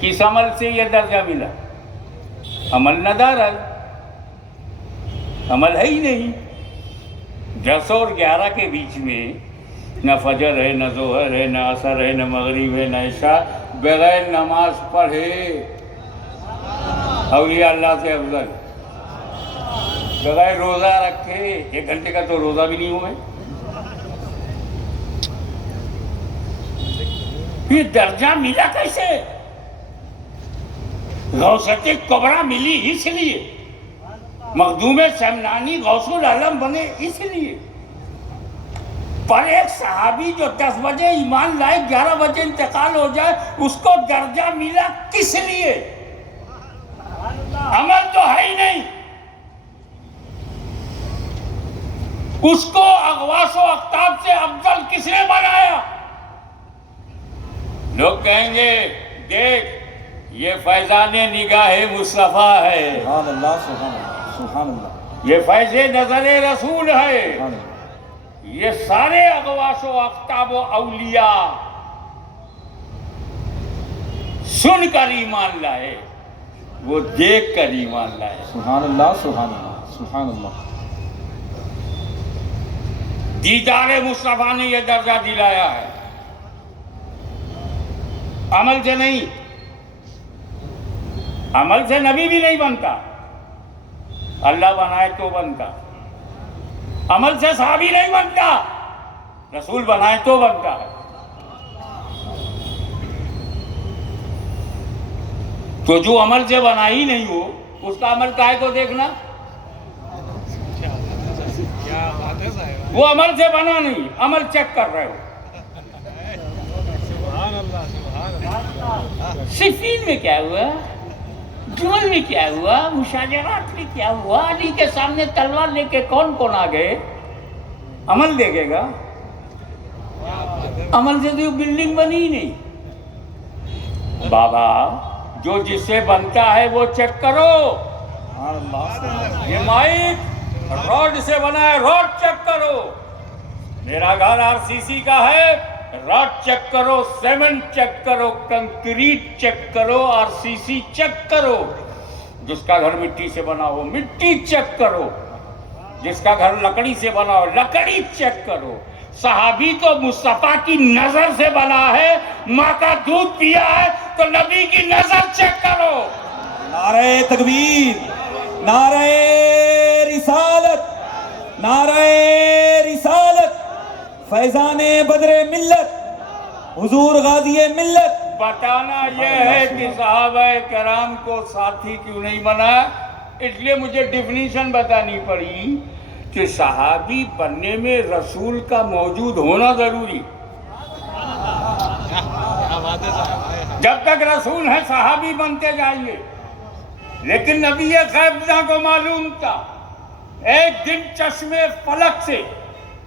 کس عمل سے یہ درجہ ملا؟ عمل ندارد، عمل ہے ہی نہیں. 10 اور 11 کے بیچ میں نہ فجر ہے، نہ ظہر ہے، نہ عصر ہے، نہ مغرب ہے، نہ عشاء. بغیر نماز پڑھے اولیاء اللہ سے افضل. بغیر روزہ رکھے، 1 گھنٹے کا تو روزہ بھی نہیں ہوئے. یہ درجہ ملا کیسے؟ غوثیت کبریٰ ملی اس لیے، مخدوم سمنانی غوث العالم بنے اس لیے. پر ایک صحابی جو 10 بجے ایمان لائے، 11 بجے انتقال ہو جائے، اس کو درجہ ملا کس لیے؟ عمل تو ہے ہی نہیں. اس کو اغواث و اقطاب سے افضل کس نے بنایا؟ لوگ کہیں گے دیکھ یہ فیضان نگاہ مصطفیٰ ہے، سبحان اللہ سبحان اللہ سبحان اللہ یہ فیض نظر رسول ہے. سبحان اللہ. یہ سارے اغواث و اقطاب و اولیاء سن کر ایمان لائے، وہ دیکھ کر ایمان لائے. سبحان اللہ سبحان اللہ سبحان اللہ. دیدار مصطفیٰ نے یہ درجہ دلایا ہے، عمل سے نہیں. عمل سے نبی بھی نہیں بنتا، اللہ بنائے تو بنتا. عمل سے صحابی نہیں بنتا، رسول بنائے تو بنتا ہے. تو جو عمل سے بنا ہی نہیں ہو، اس کا عمل کائے کو دیکھنا؟ وہ عمل سے بنا نہیں، عمل چیک کر رہے ہو. صفین میں کیا ہوا، جمل میں کیا ہوا، مشاجرات میں کیا ہوا، علی کے سامنے تلوار لے کے کون کون آ گئے؟ عمل دیکھے گا. عمل سے تو بلڈنگ بنی ہی نہیں. بابا جو جس سے بنتا ہے وہ چیک کرو. سبحان اللہ. یہ مائک روڈ سے بنا ہے، روڈ چیک کرو. میرا گھر RCC کا ہے، راڈ چیک کرو، سیمنٹ چیک کرو، کنکریٹ چیک کرو، RCC چیک کرو. جس کا گھر مٹی سے بنا ہو مٹی چیک کرو، جس کا گھر لکڑی سے بنا ہو لکڑی چیک کرو. صحابی تو مصطفیٰ کی نظر سے بنا ہے، ماں کا دودھ پیا ہے تو نبی کی نظر چیک کرو. نعرہ تکبیر، نعرہ رسالت، نعرہ رسالت. فیضان بدر ملت، حضور غازی ملت. بتانا یہ ہے کہ صحابہ کرام کو ساتھی کیوں نہیں بنا. اس لیے مجھے ڈیفینیشن بتانی پڑی کہ صحابی بننے میں رسول کا موجود ہونا ضروری. جب تک رسول ہے صحابی بنتے جائیں گے. لیکن نبی غیبہ کو معلوم تھا ایک دن چشمے فلک سے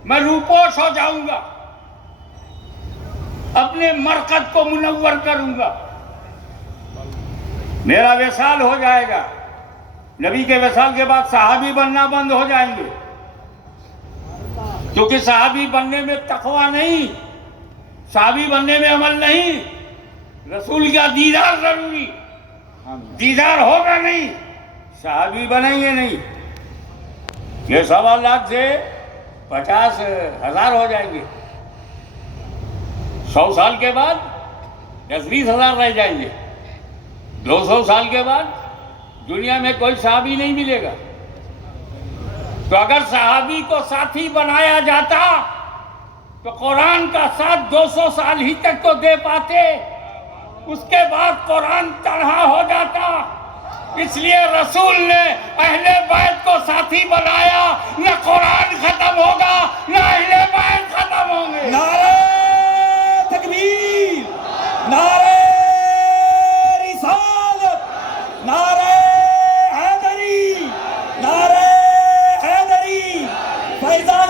میں روپوش ہو جاؤں گا، اپنے مرقد کو منور کروں گا، میرا وصال ہو جائے گا. نبی کے وصال کے بعد صحابی بننا بند ہو جائیں گے، کیونکہ صحابی بننے میں تقویٰ نہیں، صحابی بننے میں عمل نہیں. رسول کا دیدار ضروری. دیدار ہوگا نہیں، صحابی بنیں گے نہیں. یہ 1.25 لاکھ سے 50,000 ہو جائیں گے. 100 سال کے بعد 10-20 ہزار رہ جائیں گے. 200 سال کے بعد دنیا میں کوئی صحابی نہیں ملے گا. تو اگر صحابی کو ساتھی بنایا جاتا تو قرآن کا ساتھ 200 سال ہی تک تو دے پاتے، اس کے بعد قرآن تنہا ہو جاتا. اس لیے رسول نے اہل بیت کو ساتھی بنایا. نہ قرآن ختم ہوگا نہ اہل بیت ختم ہوں گے. نعرہ تکبیر، نعرہ رسالت، نعرہ حیدری، نعرہ حیدری. فیضان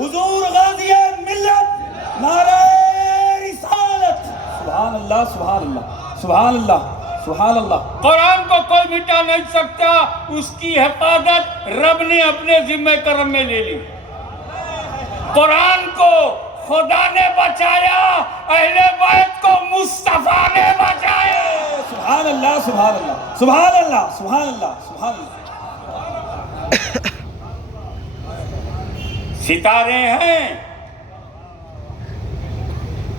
حضور غازی ملت، نعرہ رسالت۔ سبحان اللہ سبحان اللہ سبحان اللہ سبحان اللہ۔ قرآن کو کوئی مٹا نہیں سکتا، اس کی حفاظت رب نے اپنے ذمہ کرم میں لے لی۔ قرآن کو خدا نے بچایا، اہل بیت کو مصطفیٰ نے بچایا۔ سبحان اللہ سبحان اللہ سبحان اللہ سبحان اللہ سبحان اللہ۔ ستارے ہیں،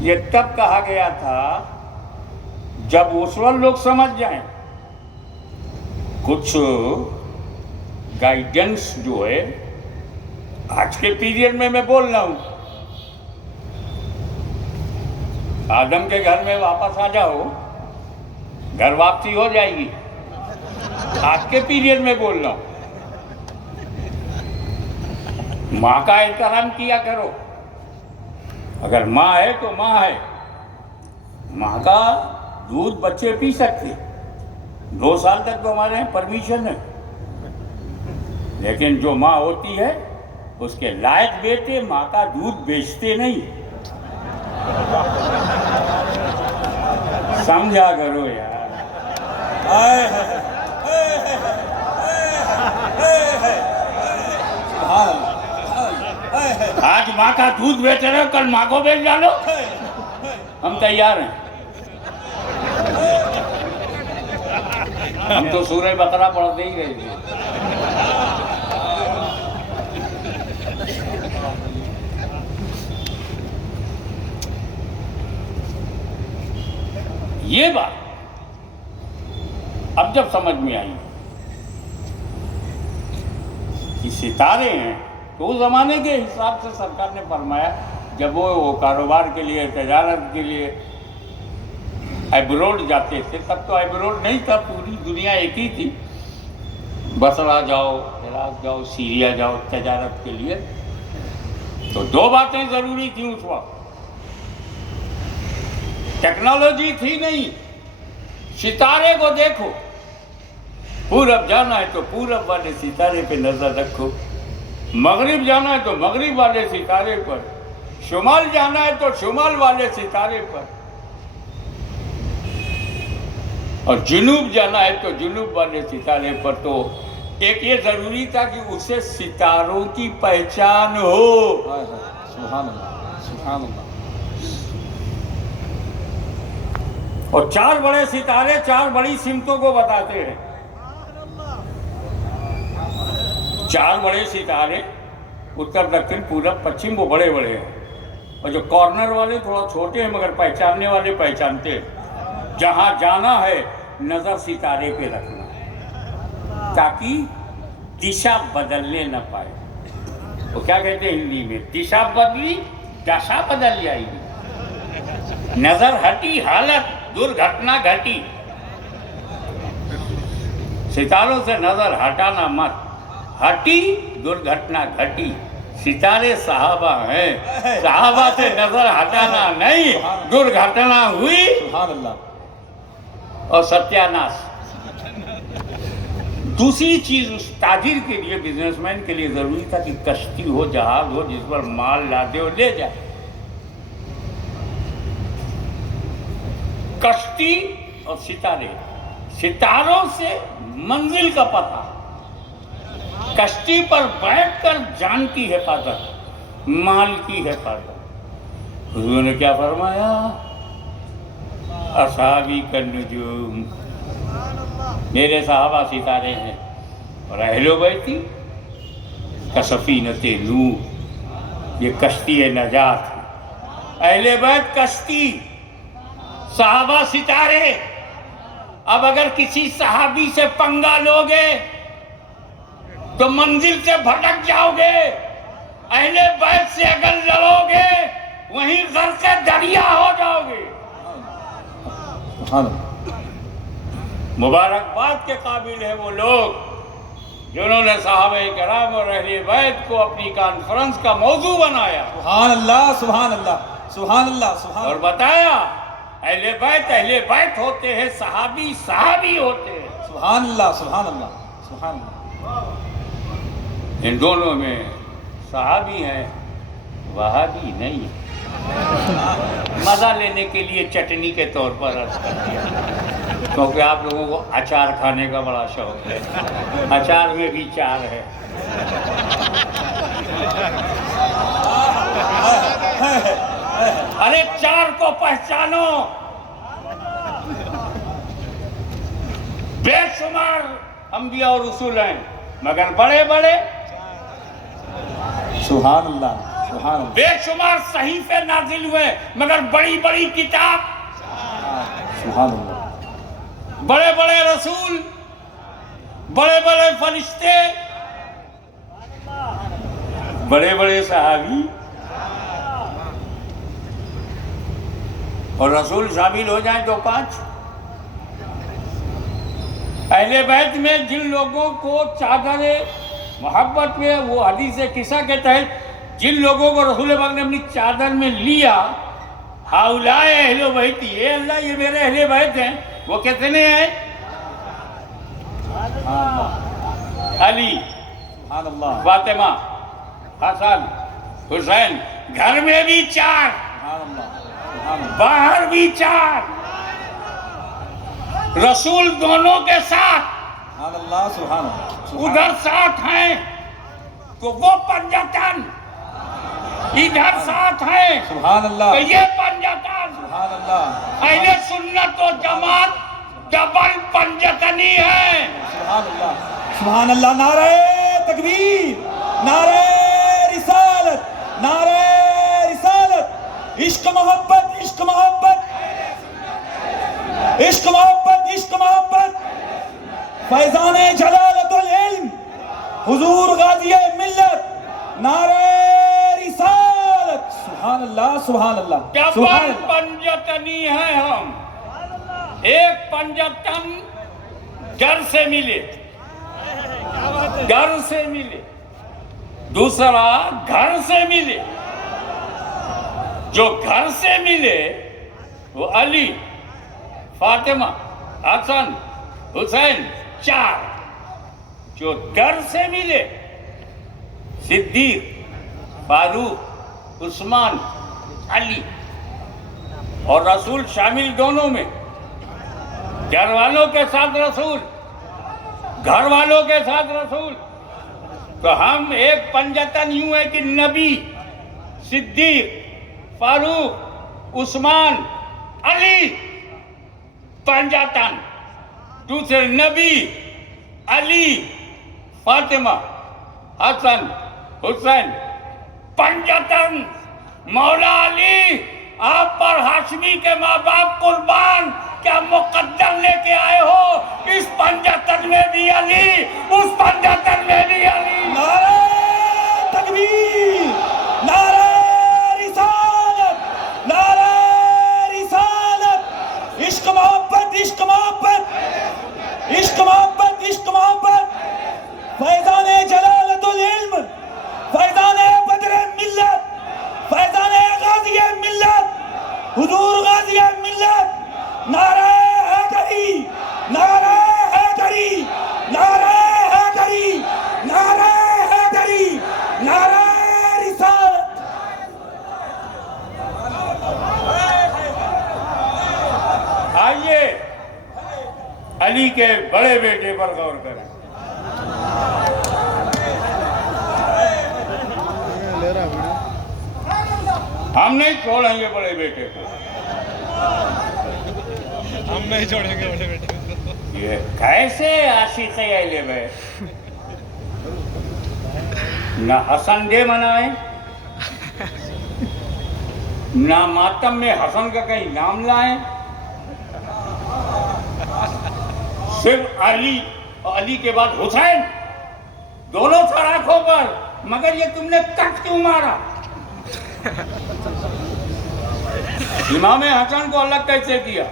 یہ تب کہا گیا تھا جب اس وقت لوگ سمجھ جائیں۔ کچھ گائیڈنس جو ہے آج کے پیریڈ میں بول رہا ہوں، آدم کے گھر میں واپس آ جاؤ، گھر واپسی ہو جائے گی۔ آج کے پیریڈ میں بول رہا ہوں، ماں کا احترام کیا کرو۔ اگر ماں ہے تو ماں ہے، ماں کا دودھ بچے پی سکتے، 2 سال تک تو ہمارے یہاں پرمیشن ہے، لیکن جو ماں ہوتی ہے اس کے لائق بیٹے ماں کا دودھ بیچتے نہیں۔ سمجھا کرو یار۔ آج ماں کا دودھ بیچ رہے ہو، کل ماں کو بیچ ڈالو، ہم تیار ہیں۔ ہم تو سورہ بقرہ پڑھتے ہی رہے تھے۔ یہ بات اب جب سمجھ میں آئی کہ ستارے ہیں، تو اس زمانے کے حساب سے سرکار نے فرمایا، جب وہ کاروبار کے لیے، تجارت کے لیے ایبروڈ جاتے تھے، تب تو ایبروڈ نہیں تھا، پوری دنیا ایک ہی تھی، بصرہ جاؤ، عراق جاؤ، سیریا جاؤ تجارت کے لیے، تو 2 باتیں ضروری تھیں اس وقت۔ ٹیکنالوجی تھی نہیں، ستارے کو دیکھو، پورب جانا ہے تو پورب والے ستارے پہ نظر رکھو، مغرب جانا ہے تو مغرب والے ستارے پر، شمال جانا ہے تو شمال والے ستارے پر، اور جنوب جانا ہے تو جنوب والے ستارے پر۔ تو ایک یہ ضروری تھا کہ اسے ستاروں کی پہچان ہو۔ سبحان اللہ سبحان اللہ۔ اور 4 بڑے ستارے 4 بڑی سمتوں کو بتاتے ہیں۔ 4 بڑے ستارے اتر، دکن، پورب، پچھم، وہ بڑے بڑے ہیں، اور جو کارنر والے تھوڑا چھوٹے ہیں مگر پہچاننے والے پہچانتے ہیں۔ جہاں جانا ہے نظر ستارے پہ رکھنا ہے تاکہ دشا بدلنے نہ پائے۔ وہ کیا کہتے ہیں ہندی میں، دشا بدلی دشا بدل جائے گی، نظر ہٹی حالت درگھٹنا گھٹی۔ ستاروں سے نظر ہٹانا مت، ہٹی درگھٹنا گھٹی۔ ستارے صحابہ ہیں، صحابہ سے نظر ہٹانا نہیں، درگھٹنا ہوئی سبحان اللہ۔ اور ستیاناش۔ دوسری چیز اس تاجر کے لیے، بزنس مین کے لیے ضروری تھا کہ کشتی ہو، جہاز ہو، جس پر مال لادے ہو لے جائے۔ کشتی اور ستارے، ستاروں سے منزل کا پتہ، کشتی پر بیٹھ کر جان کی حفاظت، مال کی حفاظت۔ حضور نے کیا فرمایا؟ اصحابی کالنجوم، میرے صحابہ ستارے ہیں، اور اہل بیتی کسفینۃ نوح، یہ کشتی نجات ہے۔ اہل بیت کشتی، صحابہ ستارے۔ اب اگر کسی صحابی سے پنگا لوگے تو منزل سے بھٹک جاؤ گے، اہل بیت سے اگر لڑو گے وہیں غرق دریا ہو جاؤ گے۔ مبارکباد کے قابل ہے وہ لوگ جنہوں نے صحابہ کرام اور اہل بیت کو اپنی کانفرنس کا موضوع بنایا، سبحان اللہ سبحان اللہ سبحان اللہ سبحان اور بتایا اہل بیت ہوتے ہیں، صحابی صحابی ہوتے ہیں۔ سبحان اللہ سبحان اللہ سبحان اللہ۔ ان دونوں میں صحابی ہیں وہابی نہیں، مزہ لینے کے لیے چٹنی کے طور پر عرض کر دیا، کیونکہ آپ لوگوں کو اچار کھانے کا بڑا شوق ہے، اچار میں بھی چار ہے۔ ارے چار کو پہچانو، بے شمار انبیاء اور رسول ہیں مگر بڑے بڑے، سبحان اللہ سبحان اللہ، بے شمار صحیفے نازل ہوئے مگر بڑی بڑی کتاب، سبحان اللہ، بڑے بڑے رسول، بڑے بڑے فرشتے، بڑے بڑے صحابی، اور رسول شامل ہو جائیں تو 5۔ اہل بیت میں جن لوگوں کو چادر محبت میں، وہ حدیث قصہ کے تحت جن لوگوں کو رسول پاک نے اپنی چادر میں لیا، ہؤلاء اہل بیتی، اے اللہ یہ میرے اہل بیت ہیں، وہ کتنے ہیں؟ علی، سبحان اللہ، فاطمہ، حسن، حسین، گھر میں بھی 4، سبحان اللہ، سبحان اللہ، باہر بھی 4، رسول دونوں کے ساتھ، سبحان اللہ، سبحان اللہ، ادھر 7 ہیں تو وہ پنجتن، ادھر 7 ہیں سبحان تو اللہ، یہ پنجتن۔ سبحان اللہ، اہل سنت و جماعت ڈبل پنجتنی ہے۔ سبحان اللہ، سبحان اللہ، نعرہ تکبیر، نعرہ رسالت، نعرہ رسالت، عشق محبت، عشق محبت، عشق محبت، عشق محبت، فیضان جلالت العلم، حضور غازی ملت، نعرہ رسالت، سبحان اللہ سبحان اللہ، سبحان ڈبل اللہ، پنجتنی ہے ہم۔ ایک پنجتن گھر سے ملے، گھر سے ملے، دوسرا گھر سے ملے۔ جو گھر سے ملے وہ علی، فاطمہ، حسن، حسین، 4۔ جو گھر سے ملے صدیق، فاروق، عثمان، علی، اور رسول شامل دونوں میں، گھر والوں کے ساتھ رسول، گھر والوں کے ساتھ رسول۔ تو ہم ایک پنجتن یوں ہے کہ نبی، صدیق، فاروق، عثمان، علی، پنجتن۔ دوسرے نبی، علی، فاطمہ، حسن، حسین، پنجتن۔ مولا علی آپ پر ہاشمی کے ماں باپ قربان، کیا مقدر لے کے آئے ہو؟ اس پنجتن میں بھی علی، اس پنجتن میں بھی علی۔ نعرہ تکبیر، نعرہ رسالت، نعرہ رسالت، عشق محبت، عشق محبت، عشق محبت، عشق محبت، فیضان جلالت العلم، فیضان بدر ملت، فیضان غازی ملت، حضور غازی ملت، نعرہ حیدری، نعرہ حیدری، نعرہ حیدری، نعرہ حیدری، نعرہ رسالت۔ آئیے علی کے بڑے بیٹے پر غور کریں۔ ہم نہیں چھوڑیں گے بڑے بیٹے کو، ہم نہیں چھوڑیں گے بڑے بیٹے کو۔ یہ کیسے عاشق اہل بیت؟ نہ حسن ڈے منائیں، نہ ماتم میں حسن کا کہیں نام لائیں، صرف علی اور علی کے بعد حسین، دونوں سراخوں پر۔ مگر یہ تم نے کٹ کیوں مارا؟ امام حسن کو الگ کیسے کیا؟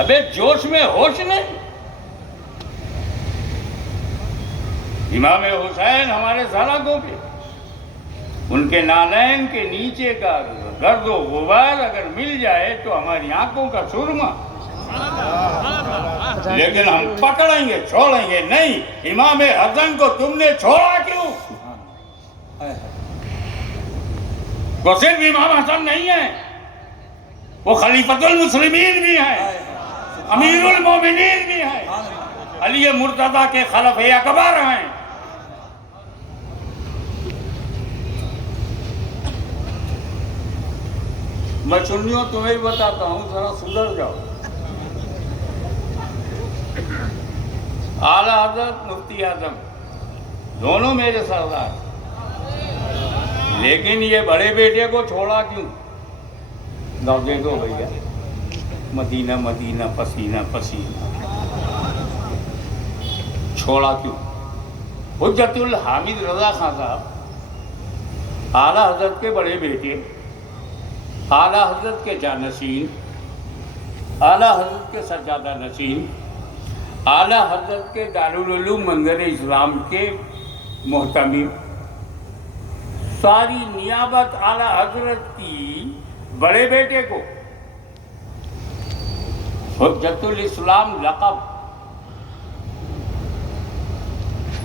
ابے جوش میں ہوش نہیں۔ امام حسین ہمارے سراخوں پہ، ان کے نالین کے نیچے کا گرد و غبار اگر مل جائے تو ہماری آنکھوں کا سرما، لیکن ہم پکڑیں گے، چھوڑیں گے نہیں۔ امام حسن کو تم نے چھوڑا کیوں؟ وہ صرف امام حسن نہیں ہے، وہ خلیفۃ المسلمین بھی ہیں، امیر المومنین بھی ہیں، علی مرتضیٰ کے خلفۂ اکبر ہیں۔ میں سنیوں تمہیں بتاتا ہوں، ذرا سدھر جاؤ۔ اعلیٰ حضرت مفتی اعظم دونوں میرے سردار، لیکن یہ بڑے بیٹے کو چھوڑا کیوں؟ لو دے دو بھیا، مدینہ مدینہ پسینہ پسینہ، چھوڑا کیوں؟ حجت الحامد رضا خان صاحب اعلیٰ حضرت کے بڑے بیٹے، اعلیٰ حضرت کے جانشین، اعلیٰ حضرت کے سجادہ نشین، اعلیٰ حضرت کے دارالعلوم منظر اسلام کے محتمم، ساری نیابت اعلیٰ حضرت کی بڑے بیٹے کو حجت الاسلام لقب،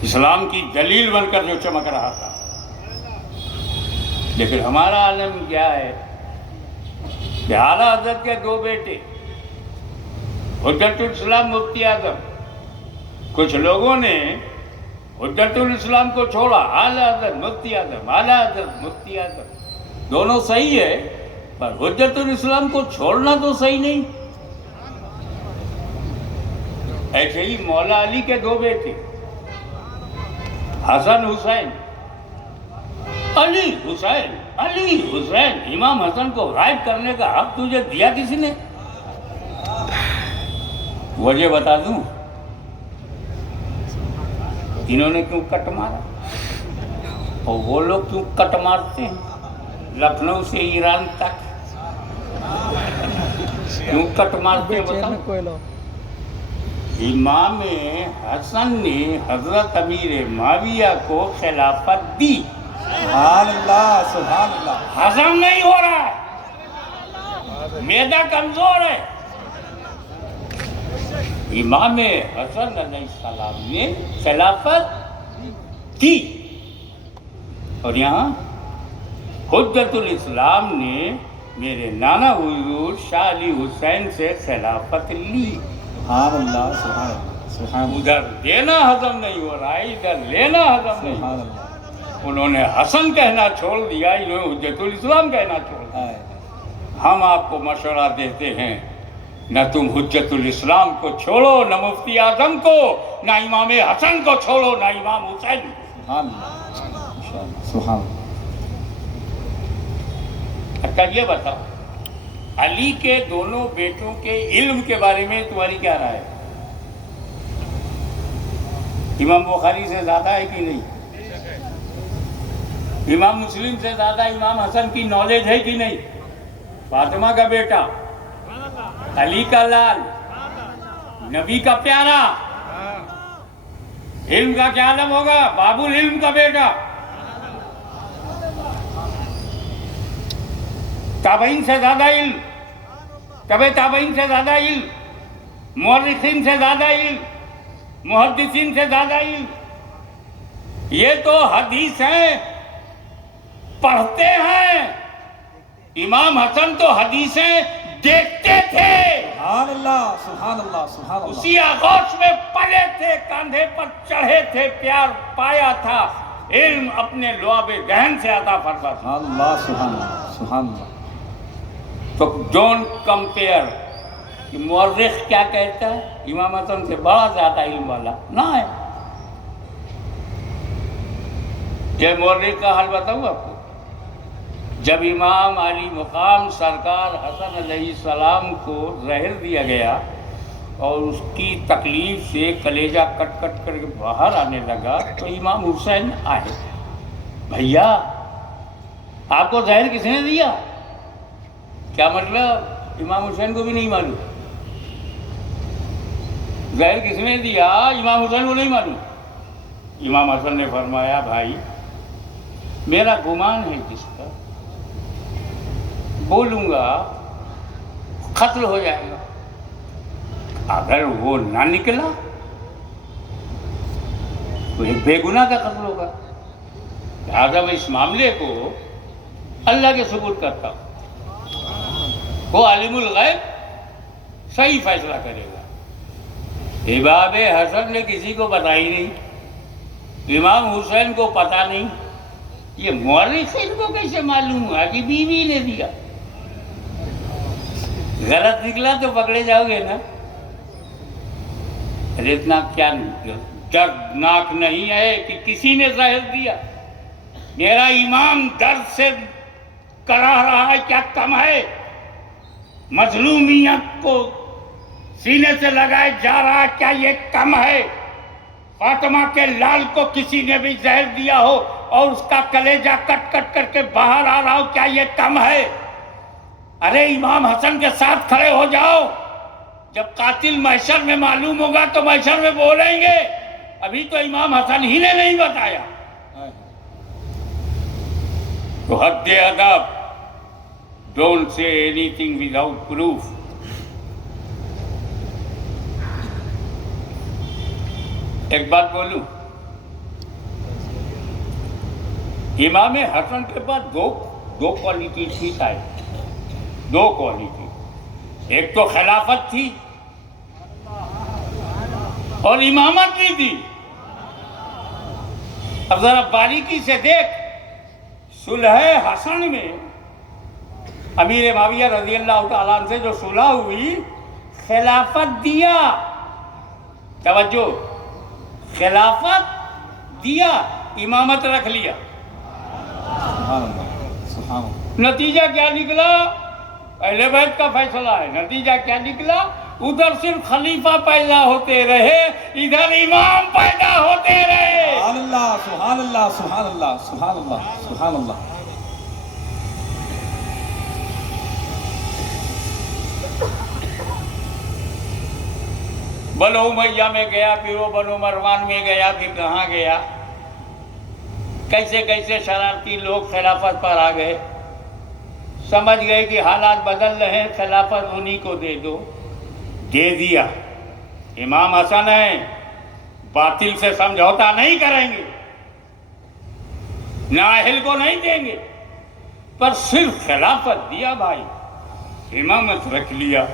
اسلام کی دلیل بن کر جو چمک رہا تھا۔ لیکن ہمارا عالم کیا ہے کہ اعلیٰ حضرت کے دو بیٹے حجت الاسلام مفتی اعظم، کچھ لوگوں نے حجت الاسلام کو چھوڑا، اعلیٰ حضرت مفتی اعظم، اعلیٰ حضرت مفتی اعظم، دونوں صحیح ہے، پر حجت الاسلام کو چھوڑنا تو صحیح نہیں۔ ایسے ہی مولا علی کے دو بیٹے حسن حسین، علی حسین، علی حسین، امام حسن کو غائب کرنے کا حق تجھے دیا کسی نے؟ وجہ بتا دوں انہوں نے کیوں کٹ مارا، اور وہ لوگ کیوں کٹ مارتے ہیں لکھنؤ سے ایران تک، کیوں کٹ مارتے ہیں بتاؤ؟ امام حسن نے حضرت امیر معاویہ کو خلافت دی، سبحان اللہ سبحان اللہ، ہضم نہیں ہو رہا ہے، معدہ کمزور ہے۔ امام حسن علیہ السلام نے خلافت کی، اور یہاں حجت الاسلام نے میرے نانا حضور شاہ علی حسین سے خلافت لی۔ سبحان اللہ سبحان اللہ سبحان اللہ ادھر دینا ہضم نہیں ہو رہا ہے، ادھر لینا ہضم نہیں ہو سبحان رہا اللہ۔ ہے۔ انہوں نے حسن کہنا چھوڑ دیا، انہوں نے حجت الاسلام کہنا چھوڑ دیا۔ ہم آپ کو مشورہ دیتے ہیں، نہ تم حجت الاسلام کو چھوڑو، نہ مفتی اعظم کو، نہ امام حسن کو چھوڑو، نہ امام حسین کو۔ سبحان اللہ سبحان اللہ۔ اچھا یہ بتاؤ، علی کے دونوں بیٹوں کے علم کے بارے میں تمہاری کیا رائے ہے؟ امام بخاری سے زیادہ ہے کہ نہیں؟ امام مسلم سے زیادہ امام حسن کی نالج ہے کہ نہیں؟ فاطمہ کا بیٹا، علی کا لال، نبی کا پیارا، علم کا کیا عالم ہوگا؟ باب العلم کا بیٹا، تابعین سے زیادہ علم، تبع تابعین سے زیادہ علم، مورخین سے زیادہ علم، محدثین سے زیادہ علم۔ یہ تو حدیث ہیں، پڑھتے ہیں۔ امام حسن تو حدیثیں دیکھتے تھے، سبحان اللہ سبحان اللہ سبحان اللہ۔ اسی آغوش میں پلے تھے، کاندھے پر چڑھے تھے، پیار پایا تھا، علم اپنے لعاب دہن سے عطا فرما تھا۔ سبحان اللہ سبحان اللہ سبحان اللہ۔ تو ڈونٹ کمپیئر کہ مورخ کیا کہتا ہے، امام حسن سے بڑا زیادہ علم والا نہ ہے۔ یہ مورخ کا حال بتاؤں آپ کو، جب امام علی مقام سرکار حسن علیہ السلام کو زہر دیا گیا اور اس کی تکلیف سے کلیجہ کٹ کٹ کر کے باہر آنے لگا، تو امام حسین آئے، بھیا آپ کو زہر کس نے دیا؟ کیا مطلب؟ امام حسین کو بھی نہیں معلوم زہر کس نے دیا، امام حسین کو نہیں معلوم۔ امام حسن نے فرمایا، بھائی میرا گمان ہے جس پر بولوں گا قتل ہو جائے گا، اگر وہ نہ نکلا تو ایک بے گناہ کا قتل ہوگا، لہٰذا میں اس معاملے کو اللہ کے ثبوت کرتا ہوں، وہ عالم الغیب صحیح فیصلہ کرے گا۔ امام حسن نے کسی کو بتائی نہیں، امام حسین کو پتہ نہیں، یہ مورخین کو کیسے معلوم ہوا کہ بیوی نے دیا؟ غلط نکلا تو پکڑے جاؤ گے نا۔ اتنا کیا دردناک نہیں ہے کہ کسی نے زہر دیا؟ میرا امام درد سے کرا رہا ہے، کیا کم ہے؟ مظلومیت کو سینے سے لگائے جا رہا ہے، کیا یہ کم ہے؟ فاطمہ کے لال کو کسی نے بھی زہر دیا ہو اور اس کا کلیجہ کٹ کٹ کر کے باہر آ رہا ہو، کیا یہ کم ہے؟ ارے امام حسن کے ساتھ کھڑے ہو جاؤ، جب قاتل محشر میں معلوم ہوگا تو محشر میں بولیں گے ابھی تو امام حسن ہی نے نہیں بتایا۔ تو حد ادب، don't say any thing without proof. ایک بات بولوں، امام حسن کے پاس دو کوالٹی تھی، شاید دو کوالٹی، ایک تو خلافت تھی اور امامت بھی تھی۔ اب ذرا باریکی سے دیکھ، صلح حسن میں امیر معاویہ رضی اللہ تعالیٰ عنہ سے جو صلح ہوئی، خلافت دیا، توجہ، خلافت دیا، امامت رکھ لیا۔ نتیجہ کیا نکلا؟ اہل بیت کا فیصلہ ہے، نتیجہ کیا نکلا؟ ادھر صرف خلیفہ پیدا ہوتے رہے، ادھر امام پیدا ہوتے رہے۔ سبحان اللہ، سبحان اللہ، سبحان اللہ، سبحان اللہ، سبحان اللہ۔ بنو امیہ میں گیا، پھر وہ بنو مروان میں گیا، پھر کہاں گیا؟ کیسے کیسے شرارتی لوگ خلافت پر آ گئے، سمجھ گئے کہ حالات بدل رہے ہیں، خلافت انہی کو دے دو، دے دیا۔ امام حسن ہیں، باطل سے سمجھوتا نہیں کریں گے، نااہل کو نہیں دیں گے، پر صرف خلافت دیا بھائی، امامت رکھ لیا۔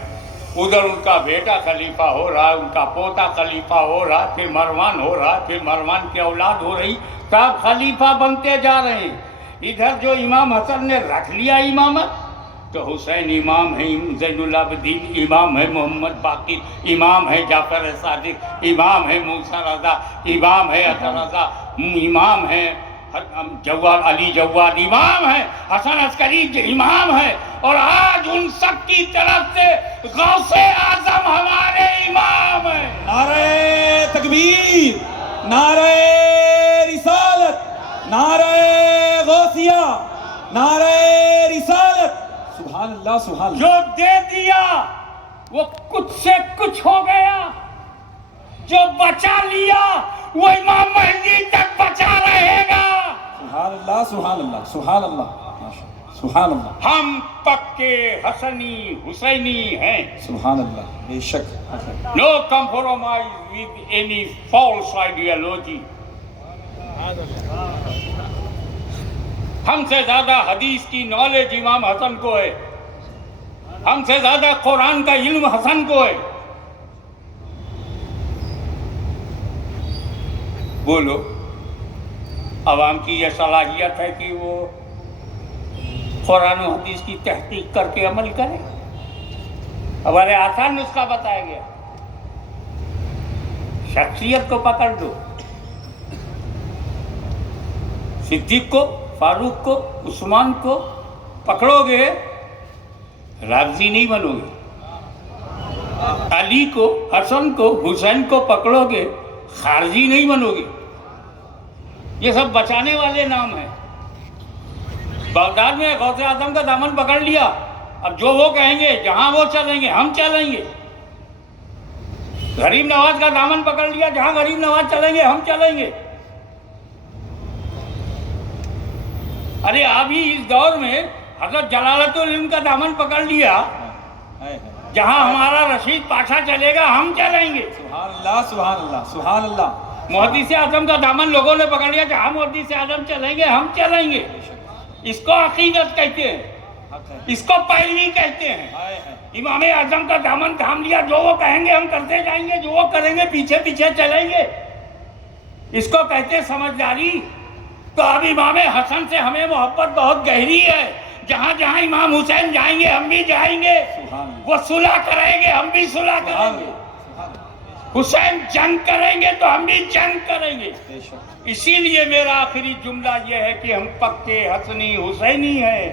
ادھر ان کا بیٹا خلیفہ ہو رہا ہے، ان کا پوتا خلیفہ ہو رہا ہے، پھر مروان ہو رہا ہے، پھر مروان کی اولاد ہو رہی، سب خلیفہ بنتے جا رہے ہیں۔ ادھر جو امام حسن نے رکھ لیا امامت، تو حسین امام ہے، زین العابدین امام ہے، محمد باقر امام ہے، جعفر صادق امام ہے، موسیٰ رضا امام ہے، حسن رضا امام ہے، جواد علی جواد امام ہے، حسن عسکری امام ہے، اور آج ان سب کی طرف سے غوث اعظم ہمارے امام ہیں۔ نعرہ تکبیر، نعرہ رسالت، نعرہ غوثیہ، نعرہ رسالت، سبحان اللہ، سبحان اللہ۔ جو دے دیا وہ کچھ سے کچھ ہو گیا، جو بچا لیا وہ امام مہدی تک بچا رہے گا۔ سبحان اللہ، سبحان اللہ، سبحان اللہ، سبحان اللہ، ہم پکے حسنی حسینی ہیں۔ سبحان اللہ، بے شک۔ No compromise with any false ideology۔ ہم سے زیادہ حدیث کی نالج امام حسن کو ہے، ہم سے زیادہ قرآن کا علم حسن کو ہے۔ بولو، عوام کی یہ صلاحیت ہے کہ وہ قرآن و حدیث کی تحقیق کر کے عمل کرے؟ ہمارے آسان نسخہ بتایا گیا، شخصیت کو پکڑ دو، صدیق کو، فاروق کو، عثمان کو پکڑو گے رافضی نہیں بنو گے، علی کو، حسن کو، حسین کو پکڑو گے خارجی نہیں بنو گے۔ یہ سب بچانے والے نام ہیں۔ بغداد میں غوث اعظم کا دامن پکڑ لیا، اب جو وہ کہیں گے، جہاں وہ چلیں گے ہم چلیں گے۔ غریب نواز کا دامن پکڑ لیا، جہاں غریب نواز چلیں گے ہم چلیں گے۔ ارے ابھی اس دور میں حضرت جلالت العلم کا دامن پکڑ لیا، جہاں ہمارا رشید پاشا چلے گا ہم چلیں گے۔ سبحان اللہ، سبحان اللہ، سبحان اللہ۔ محدث اعظم کا دامن لوگوں نے پکڑ لیا کہ ہم محدث اعظم چلیں گے، ہم چلیں گے. اس کو عقیدت کہتے ہیں، اس کو پیروی کہتے ہیں. امام اعظم کا دامن تھام لیا، جو وہ کہیں گے ہم کرتے جائیں گے، جو وہ کریں گے پیچھے پیچھے چلیں گے. اس کو کہتے ہیں سمجھداری. تو اب امام حسن سے ہمیں محبت بہت گہری ہے. جہاں جہاں امام حسین جائیں گے ہم بھی جائیں گے. وہ صلح کریں گے ہم بھی صلح کریں گے. حسین جنگ کریں گے تو ہم بھی جنگ کریں گے. اسی لیے میرا آخری جملہ یہ ہے کہ ہم پکے حسنی حسینی ہیں.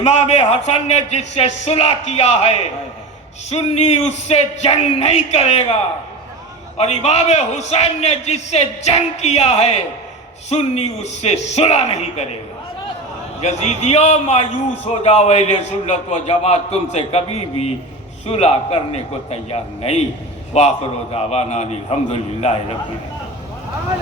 امام حسن نے جس سے صلح کیا ہے سنی اس سے جنگ نہیں کرے گا، اور امام حسین نے جس سے جنگ کیا ہے سنی اس سے صلح نہیں کرے گا. یزیدیوں مایوس ہو جاؤ، اہل سنت و جماعت تم سے کبھی بھی صلح کرنے کو تیار نہیں. وآخر دعوانا الحمدللہ رب العالمین.